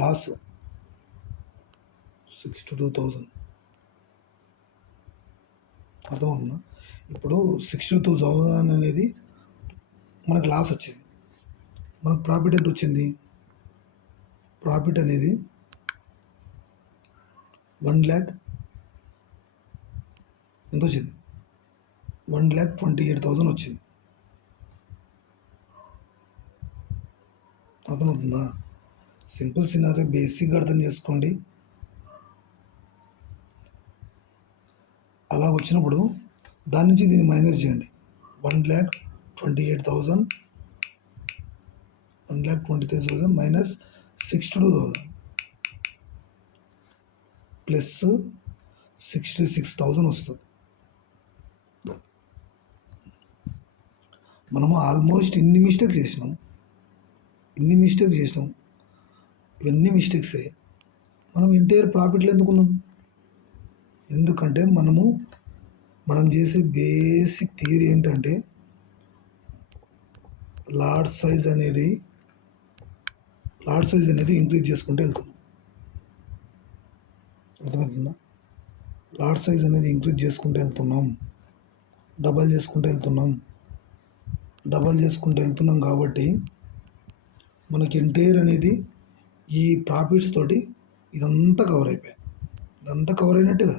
లాస్. 62,000 అర్థమవుతుందా? ఇప్పుడు 62,000 అనేది మనకు లాస్ వచ్చింది. మనకు ప్రాఫిట్ ఎంత వచ్చింది? ప్రాఫిట్ అనేది 1,00,000 ఎంత వచ్చింది? 1,28,000 వచ్చింది. అర్థమవుతుందా? సింపుల్ సినారీ బేసిక్గా అర్థం చేసుకోండి. అలా వచ్చినప్పుడు దాని నుంచి దీన్ని మైనస్ చేయండి. 1,23,000 మైనస్ 62,000 ప్లస్ 66,000 వస్తుంది. మనము ఆల్మోస్ట్ ఇన్ని మిస్టేక్స్ చేసినాం. ఇవన్నీ మిస్టేక్సే. మనం ఎంటైర్ ప్రాఫిట్లో ఎందుకున్నాం? ఎందుకంటే మనం చేసే బేసిక్ థియరీ ఏంటంటే లాట్ సైజ్ అనేది ఇంక్రీజ్ చేసుకుంటూ వెళ్తున్నాం. అర్థమవుతుందా? లాట్ సైజ్ అనేది ఇంక్రీజ్ చేసుకుంటూ వెళ్తున్నాం, డబల్ చేసుకుంటూ వెళ్తున్నాం కాబట్టి మనకి ఎంటైర్ అనేది ఈ ప్రాఫిట్స్ తోటి ఇదంతా కవర్ అయిపోయాయి. ఇదంతా కవర్ అయినట్టుగా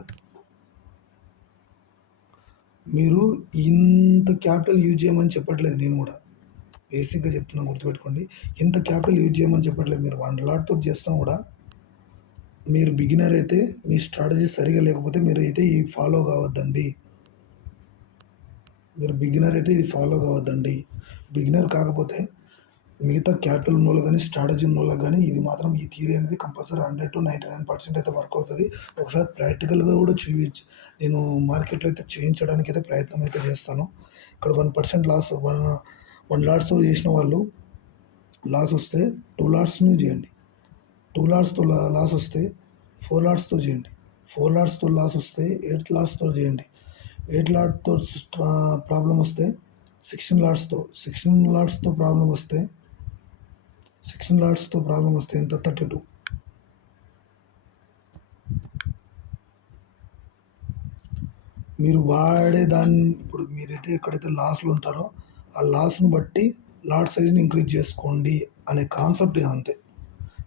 మీరు ఇంత క్యాపిటల్ యూజ్ చేయమని చెప్పట్లేదు. నేను కూడా బేసిక్గా చెప్తున్నా, గుర్తుపెట్టుకోండి. ఇంత క్యాపిటల్ యూజ్ చేయమని చెప్పట్లేదు. మీరు 1 లాట్ తోటి చేస్తున్నా కూడా మీరు బిగినర్ అయితే, మీ స్ట్రాటజీ సరిగా లేకపోతే మీరు అయితే ఇది ఫాలో కావద్దండి. బిగినర్ కాకపోతే మిగతా క్యాపిటల్ ఉన్న వాళ్ళు కానీ స్ట్రాటజీ ఉన్న వాళ్ళకి కానీ ఇది మాత్రం ఈ థియరీ అనేది కంపల్సరీ 100 to 99% అయితే వర్క్ అవుతుంది. ఒకసారి ప్రాక్టికల్గా కూడా నేను మార్కెట్లో అయితే చేయించడానికి అయితే ప్రయత్నం అయితే చేస్తాను. ఇక్కడ 1% లాస్, 1 లాట్స్తో చేసిన వాళ్ళు లాస్ వస్తే 2 లాట్స్ని చేయండి. 2 లాట్స్తో లాస్ వస్తే 4 లాట్స్తో చేయండి. 4 లాట్స్తో లాస్ వస్తే 8 లాట్స్తో చేయండి. ఎయిట్ లాట్తో ప్రాబ్లం వస్తే 16 లాట్స్తో ప్రాబ్లం వస్తే ఎంత 32. మీరు వాడే దాన్ని ఇప్పుడు మీరైతే ఎక్కడైతే లాస్లు ఉంటారో ఆ లాస్ను బట్టి లాట్ సైజ్ని ఇంక్రీజ్ చేసుకోండి అనే కాన్సెప్ట్ అంతే.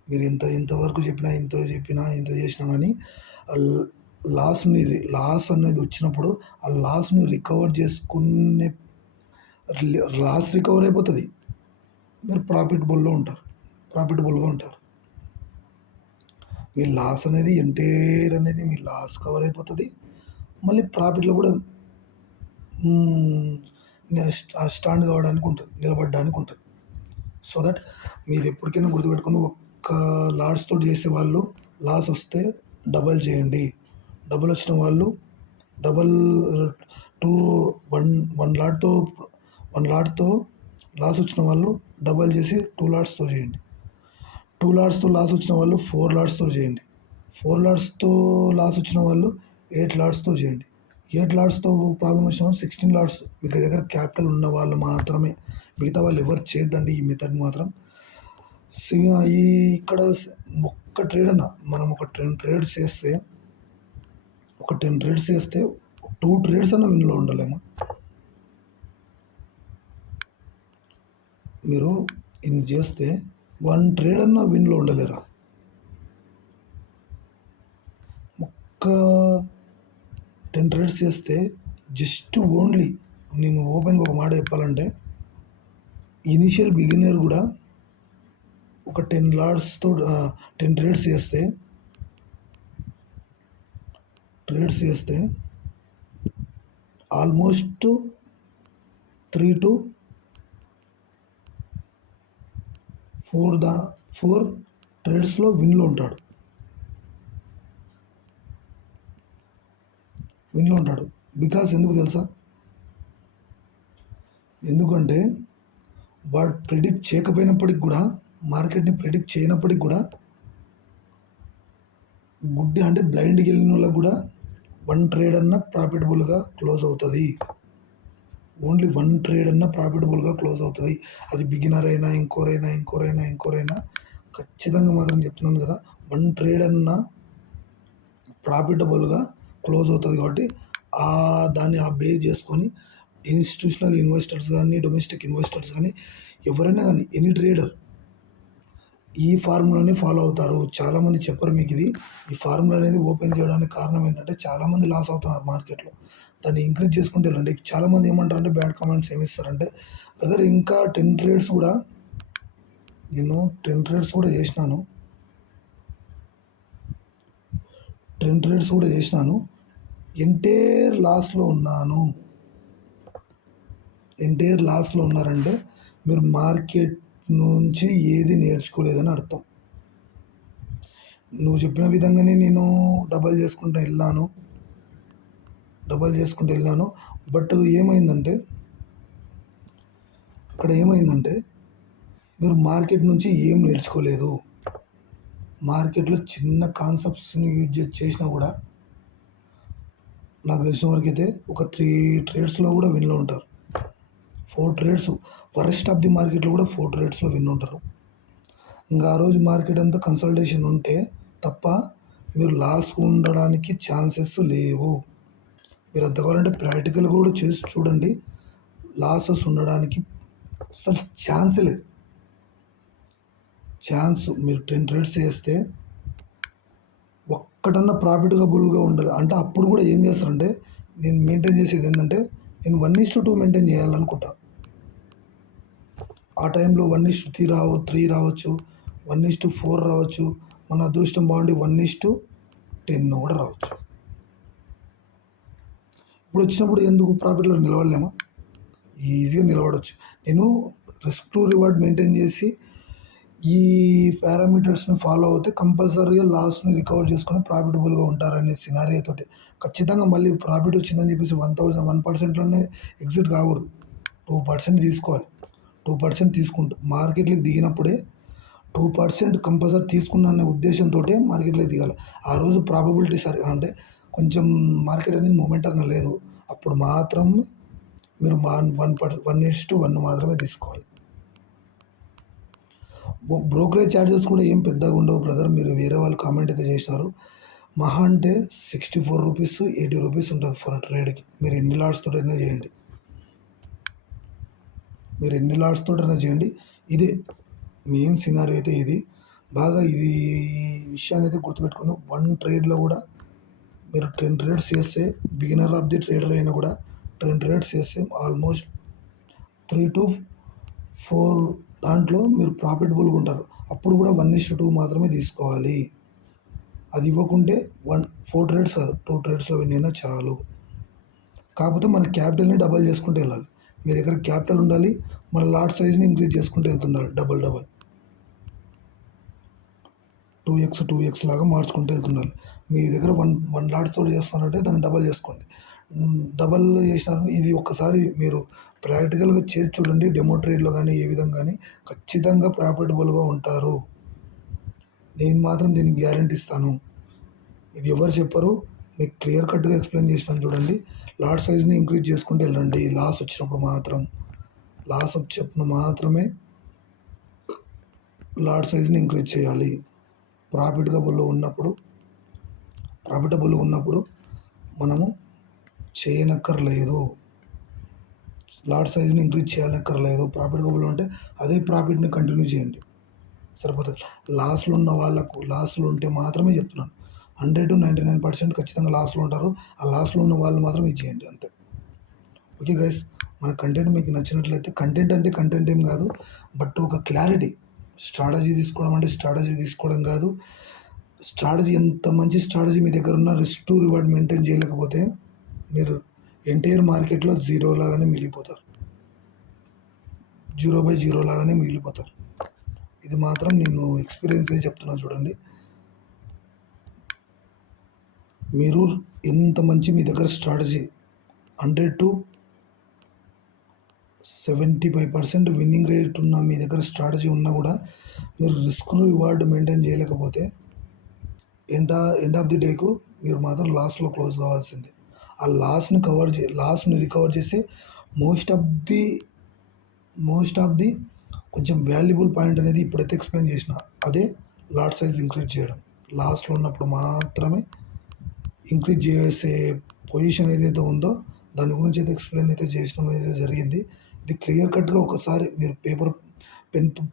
మీరు ఎంతవరకు చెప్పినా ఎంత చేసినా కానీ లాస్ అనేది వచ్చినప్పుడు ఆ లాస్ని రికవర్ చేసుకునే లాస్ రికవర్ అయిపోతుంది, మీరు ప్రాఫిటబుల్గా ఉంటారు. మీ లాస్ అనేది మీ లాస్ కవర్ అయిపోతుంది, మళ్ళీ ప్రాఫిట్లో కూడా స్టాండ్ కావడానికి ఉంటుంది, నిలబడడానికి ఉంటుంది. సో దట్ మీరు ఎప్పటికైనా గుర్తుపెట్టుకుని ఒక్క లాట్స్ తోటి చేసే వాళ్ళు లాస్ వస్తే డబల్ చేయండి, డబల్ వచ్చిన వాళ్ళు డబల్ టూ వన్ లాట్తో లాస్ వచ్చిన వాళ్ళు డబల్ చేసి 2 లాట్స్తో చేయండి. 2 లాట్స్తో లాస్ వచ్చిన వాళ్ళు 4 లాట్స్తో చేయండి. 4 లాట్స్తో లాస్ వచ్చిన వాళ్ళు 8 లాట్స్తో చేయండి. 8 లాట్స్తో ప్రాబ్లం వచ్చిన వాళ్ళు 16 లాట్స్. మీకు దగ్గర క్యాపిటల్ ఉన్న వాళ్ళు మాత్రమే, మిగతా వాళ్ళు ఎవరు చేయొద్దండి ఈ మెథడ్ మాత్రం. ఈ ఇక్కడ ఒక్క ట్రేడ్ అన్న మనం ఒక 10 ట్రేడ్స్ చేస్తే 2 ట్రేడ్స్ అన్న విన్లో ఉండలేమా? మీరు ఇన్ని చేస్తే 1 ట్రేడ్ అన్న విన్లో ఉండలేరా? ఒక్క 10 ట్రేడ్స్ చేస్తే జస్ట్ ఓన్లీ నేను ఓపెన్గా ఒక మాట చెప్పాలంటే ఇనిషియల్ బిగినర్ కూడా ఒక 10 లాట్స్తో 10 ట్రేడ్స్ చేస్తే ఆల్మోస్ట్ 3 to 4 ట్రేడ్స్లో విన్లో ఉంటాడు. బికాస్ ఎందుకు తెలుసా? ఎందుకంటే వాడు ప్రిడిక్ట్ చేయకపోయినప్పటికి కూడా, మార్కెట్ని ప్రిడిక్ట్ చేయనప్పటికి కూడా, గుడ్డి అంటే బ్లైండ్కి వెళ్ళిన వాళ్ళకి కూడా 1 ట్రేడ్ అన్న ప్రాఫిటబుల్గా క్లోజ్ అవుతుంది. ఓన్లీ 1 ట్రేడ్ అన్న ప్రాఫిటబుల్గా క్లోజ్ అవుతుంది. అది బిగినర్ అయినా ఇంకోరైనా ఖచ్చితంగా మాత్రం చెప్తున్నాను కదా, 1 ట్రేడ్ అన్న ప్రాఫిటబుల్గా క్లోజ్ అవుతుంది. కాబట్టి దాన్ని బేస్ చేసుకొని ఇన్స్టిట్యూషనల్ ఇన్వెస్టర్స్ కానీ, డొమెస్టిక్ ఇన్వెస్టర్స్ కానీ, ఎవరైనా కానీ ఎనీ ట్రేడర్ ఈ ఫార్ములాని ఫాలో అవుతారు. చాలామంది చెప్పరు మీకు ఇది. ఈ ఫార్ములా అనేది ఓపెన్ చేయడానికి కారణం ఏంటంటే చాలామంది లాస్ అవుతున్నారు మార్కెట్లో. దాన్ని ఇంక్రీజ్ చేసుకుంటే వెళ్ళండి. చాలామంది ఏమంటారంటే బ్యాడ్ కామెంట్స్ ఏమిస్తారంటే, బ్రదర్ ఇంకా 10 ట్రేడ్స్ కూడా నేను 10 ట్రేడ్స్ కూడా చేసినాను. 10 ట్రేడ్స్ కూడా చేసినాను, ఎంటైర్ లాస్లో ఉన్నారంటే మీరు మార్కెట్ నుంచి ఏది నేర్చుకోలేదని అర్థం. నువ్వు చెప్పిన విధంగానే నేను డబల్ చేసుకుంటూ వెళ్ళాను. బట్ ఏమైందంటే మీరు మార్కెట్ నుంచి ఏం నేర్చుకోలేదు. మార్కెట్లో చిన్న కాన్సెప్ట్స్ని యూజ్ చేసినా కూడా నాకు తెలిసిన వరకు అయితే ఒక 3 ట్రేడ్స్లో కూడా విన్లో ఉంటారు. 4 ట్రేడ్స్ వరస్ట్ ఆఫ్ ది మార్కెట్లో కూడా 4 ట్రేడ్స్లో విన్ ఉంటారు. ఇంకా ఆ రోజు మార్కెట్ అంతా కన్సల్టేషన్ ఉంటే తప్ప మీరు లాస్ ఉండడానికి ఛాన్సెస్ లేవు. మీరు ఎంత కావాలంటే ప్రాక్టికల్ కూడా చేసి చూడండి, లాసెస్ ఉండడానికి అసలు ఛాన్సే లేదు. మీరు 10 ట్రేడ్స్ చేస్తే ఒక్కటన్నా ప్రాఫిటబుల్గా ఉండాలి అంటే అప్పుడు కూడా ఏం చేస్తారంటే, నేను మెయింటైన్ చేసేది ఏంటంటే నేను 1:2 మెయింటైన్ చేయాలనుకుంటా. ఆ టైంలో 1:3 రావచ్చు, 1:4 రావచ్చు, మన అదృష్టం బాగుండి 1:10 కూడా రావచ్చు. ఇప్పుడు వచ్చినప్పుడు ఎందుకు ప్రాఫిట్లో నిలబడలేమా? ఈజీగా నిలబడవచ్చు. నేను రిస్క్ టు రివార్డ్ మెయింటైన్ చేసి ఈ పారామీటర్స్ని ఫాలో అవుతే కంపల్సరీగా లాస్ని రికవర్ చేసుకొని ప్రాఫిటబుల్గా ఉంటారనే సినారియో తోటి ఖచ్చితంగా మళ్ళీ ప్రాఫిట్ వచ్చిందని చెప్పేసి 1% ఎగ్జిట్ కాకూడదు. 2% తీసుకోవాలి. 2% తీసుకుంటూ మార్కెట్లోకి దిగినప్పుడే 2% కంపల్సరీ తీసుకున్నా అనే ఉద్దేశంతో మార్కెట్లోకి దిగాలి. ఆ రోజు ప్రాబబిలిటీ అంటే కొంచెం మార్కెట్ అనేది మొమెంటంగా లేదు, అప్పుడు మాత్రం మీరు 1:1 మాత్రమే తీసుకోవాలి. బ్రోకరేజ్ ఛార్జెస్ కూడా ఏం పెద్దగా ఉండవు బ్రదర్. మీరు వేరే వాళ్ళు కామెంట్ అయితే చేశారు. మహా అంటే రూ. 64, రూ. 80 ఉంటుంది ఫర్ ట్రేడ్కి. మీరు ఎన్ని లాట్స్ తోటైనా చేయండి, ఇదే మెయిన్ సినారియో అయితే ఇది. బాగా ఇది విషయాన్ని అయితే గుర్తుపెట్టుకుని 1 ట్రేడ్లో కూడా మీరు 10 ట్రేడ్స్ చేస్తే, బిగినర్ ఆఫ్ ది ట్రేడర్ అయినా కూడా 10 ట్రేడ్స్ చేస్తే ఆల్మోస్ట్ 3 to 4 దాంట్లో మీరు ప్రాఫిటబుల్గా ఉంటారు. అప్పుడు కూడా 1:2 మాత్రమే తీసుకోవాలి. అది ఇవ్వకుంటే 4 ట్రేడ్స్ కాదు, 2 ట్రేడ్స్లో విన్ అయినా చాలు. కాకపోతే మన క్యాపిటల్ని డబల్ చేసుకుంటూ వెళ్ళాలి. మీ దగ్గర క్యాపిటల్ ఉండాలి, మన లాట్ సైజ్ని ఇంక్రీజ్ చేసుకుంటూ వెళ్తుండాలి. డబల్ 2x లాగా మార్చుకుంటూ వెళ్తుండాలి. మీ దగ్గర వన్ లాట్స్ తోటి చేస్తున్నారంటే దాన్ని డబల్ చేసుకోండి. డబల్ చేసినారు. ఇది ఒక్కసారి మీరు ప్రాక్టికల్గా చేసి చూడండి. డెమో ట్రేడ్లో కానీ ఏ విధంగా కానీ ఖచ్చితంగా ప్రాఫిటబుల్గా ఉంటారు. నేను మాత్రం దీనికి గ్యారెంటీ ఇస్తాను. ఇది ఎవరు చెప్పరు, మీకు క్లియర్ కట్గా ఎక్స్ప్లెయిన్ చేసినాను చూడండి. లాట్ సైజ్ని ఇంక్రీజ్ చేసుకుంటూ వెళ్ళండి. లాస్ వచ్చినప్పుడు మాత్రమే లాట్ సైజ్ని ఇంక్రీజ్ చేయాలి. ప్రాఫిటబుల్గా ఉన్నప్పుడు మనము చేయనక్కర్లేదు. లాట్ సైజ్ని ఇంక్రీజ్ చేయనక్కర్లేదు. ప్రాఫిటబుల్ ఉంటే అదే ప్రాఫిట్ని కంటిన్యూ చేయండి, సరిపోతుంది. లాస్లు ఉంటే మాత్రమే చెప్తున్నాను. 100 to 99% ఖచ్చితంగా లాస్లో ఉంటారు. ఆ లాస్లో ఉన్న వాళ్ళు మాత్రం ఇది చేయండి, అంతే. ఓకే గైస్, మన కంటెంట్ మీకు నచ్చినట్లయితే, కంటెంట్ అంటే కంటెంట్ ఏం కాదు, బట్ ఒక క్లారిటీ. స్ట్రాటజీ తీసుకోవడం కాదు. స్ట్రాటజీ ఎంత మంచి స్ట్రాటజీ మీ దగ్గర ఉన్న రిస్క్ టు రివార్డ్ మెయింటైన్ చేయలేకపోతే మీరు ఎంటైర్ మార్కెట్లో 0 లాగానే మిగిలిపోతారు. 0/0 లాగానే మిగిలిపోతారు. ఇది మాత్రం నేను ఎక్స్పీరియన్స్ అయి చెప్తున్నా చూడండి. మీరు ఎంత మంచి మీ దగ్గర స్ట్రాటజీ 100 to 75% విన్నింగ్ రేట్ ఉన్న మీ దగ్గర స్ట్రాటజీ ఉన్నా కూడా మీరు రిస్క్ రివార్డ్ మెయింటైన్ చేయలేకపోతే ఎండ్ ఆఫ్ ది డేకు మీరు మాత్రం లాస్లో క్లోజ్ కావాల్సిందే. ఆ లాస్ని రికవర్ చేసే మోస్ట్ ఆఫ్ ది కొంచెం వాల్యుబుల్ పాయింట్ అనేది ఇప్పుడైతే ఎక్స్ప్లెయిన్ చేసిన, అదే లాట్ సైజ్ ఇంక్రీజ్ చేయడం. లాస్ట్లో ఉన్నప్పుడు మాత్రమే ఇంక్రీజ్ చేసే పొజిషన్ ఏదైతే ఉందో దాని గురించి అయితే ఎక్స్ప్లెయిన్ అయితే చేసడం అయితే జరిగింది. ఇది క్లియర్ కట్గా ఒకసారి మీరు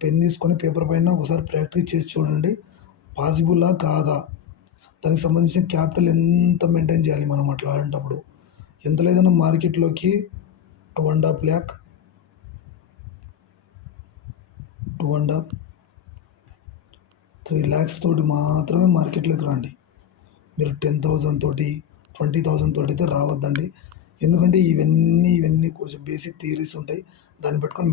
పెన్ తీసుకొని పేపర్ పైన ఒకసారి ప్రాక్టీస్ చేసి చూడండి. పాసిబుల్లా కాదా, దానికి సంబంధించిన క్యాపిటల్ ఎంత మెయింటైన్ చేయాలి మనం అట్లాంటప్పుడు. ఎంత లేదన్నా మార్కెట్లోకి 2.5 lakh 3 lakhs తోటి మాత్రమే మార్కెట్లోకి రండి. మీరు 10,000 తోటి 20,000 తోటి అయితే రావద్దండి. ఎందుకంటే ఇవన్నీ కొంచెం బేసిక్ థియరీస్ ఉంటాయి. దాన్ని పట్టుకొని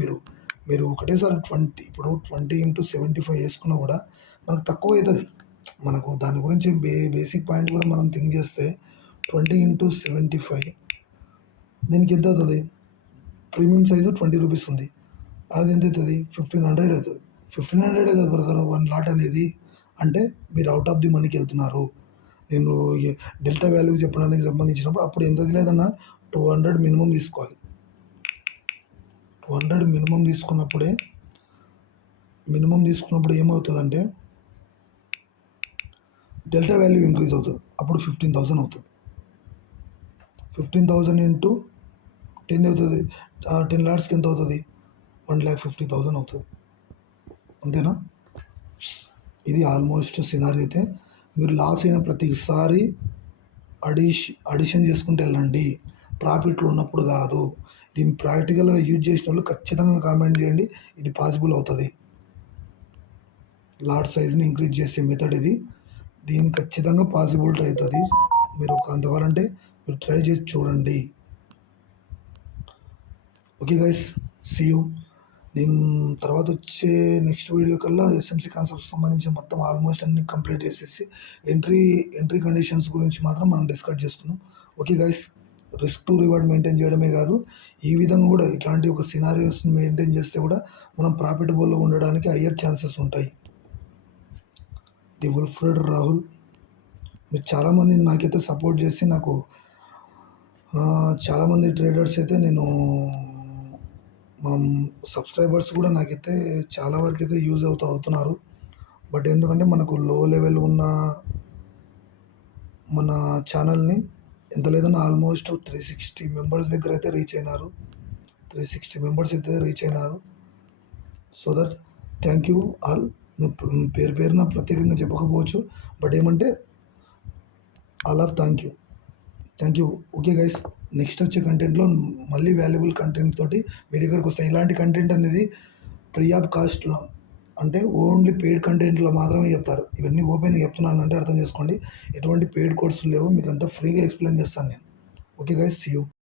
మీరు ఒకటేసారి 20 into 75 వేసుకున్నా కూడా మనకు తక్కువ అవుతుంది. మనకు దాని గురించి బేసిక్ పాయింట్ కూడా మనం థింక్ చేస్తే 20 into 75 దీనికి ఎంత అవుతుంది? ప్రీమియం సైజు 20 రూపీస్ ఉంది, అది ఎంత అవుతుంది? 1,500 అవుతుంది. 1,500 కదా బ్రదర్ 1 లాట్ అనేది. అంటే మీరు అవుట్ ఆఫ్ ది మనీకి వెళ్తున్నారు. నేను డెల్టా వాల్యూ చెప్పడానికి సంబంధించినప్పుడు అప్పుడు ఎంత లేదన్నా 200 మినిమం తీసుకోవాలి. 200 మినిమం తీసుకున్నప్పుడు ఏమవుతుందంటే డెల్టా వాల్యూ ఇంక్రీజ్ అవుతుంది. అప్పుడు 15,000 అవుతుంది. 15,000 into 10 అవుతుంది. 10 లాట్స్కి ఎంత అవుతుంది? 1,50,000 అవుతుంది. అంతేనా? ఇది ఆల్మోస్ట్ సినారీ. అయితే మీరు లాస్ అయిన ప్రతిసారి అడిషన్ చేసుకుంటూ వెళ్ళండి, ప్రాఫిట్లు ఉన్నప్పుడు కాదు. దీన్ని ప్రాక్టికల్గా యూజ్ చేసిన వాళ్ళు ఖచ్చితంగా కామెంట్ చేయండి, ఇది పాసిబుల్ అవుతుంది. లాట్ సైజ్ని ఇంక్రీజ్ చేసే మెథడ్ ఇది. దీన్ని ఖచ్చితంగా పాసిబిలిటీ అవుతుంది. మీరు అంతకాలంటే మీరు ట్రై చేసి చూడండి. Okay guys, see you. నేను తర్వాత వచ్చే నెక్స్ట్ వీడియో కల్లా ఎస్ఎంసీ కాన్సెప్ట్స్ సంబంధించి మొత్తం ఆల్మోస్ట్ అన్ని కంప్లీట్ చేసేసి ఎంట్రీ కండిషన్స్ గురించి మాత్రం మనం డిస్కస్ చేసుకుందాం. Okay guys, risk to reward maintain చేయడమే కాదు, ఈ విధంగా కూడా ఇట్లాంటి ఒక సినారియోస్ మెయింటైన్ చేస్తే కూడా మనం ప్రాఫిటబుల్లో ఉండడానికి హయ్యర్ ఛాన్సెస్ ఉంటాయి. ది వుల్ఫ్రెడ్ రాహుల్. మీరు చాలామంది నాకైతే సపోర్ట్ చేసి నాకు చాలామంది ట్రేడర్స్ అయితే నేను సబ్స్క్రైబర్స్ కూడా నాకైతే చాలా వరకైతే యూజ్ అవుతున్నారు. బట్ ఎందుకంటే మనకు లో లెవెల్ ఉన్న మన ఛానల్‌ని ఎంత లేదన్నా ఆల్మోస్ట్ 360 మెంబర్స్ దగ్గరైతే రీచ్ అయినారు. 360 మెంబర్స్ అయితే రీచ్ అయినారు. So that thank you all. పేరు పేరున ప్రత్యేకంగా చెప్పకపోవచ్చు. బట్ ఏమంటే all of thank you. Thank you. Okay guys. Next వచ్చే కంటెంట్‌లో మళ్ళీ వాల్యుబుల్ కంటెంట్ తోటి మీ దగ్గరకొస్తాయి. ఇలాంటి కంటెంట్ అనేది ఫ్రీ ఆఫ్ కాస్ట్‌లో అంటే ఓన్లీ పెయిడ్ కంటెంట్‌లో మాత్రమే చెప్తారు. ఇవన్నీ ఓపెన్‌గా చెప్తున్నానంటే అర్థం చేసుకోండి. ఎటువంటి పెయిడ్ కోర్సులు లేవు. మీకంతా ఫ్రీగా ఎక్స్‌ప్లెయిన్ చేస్తాను నేను. Okay guys. See you.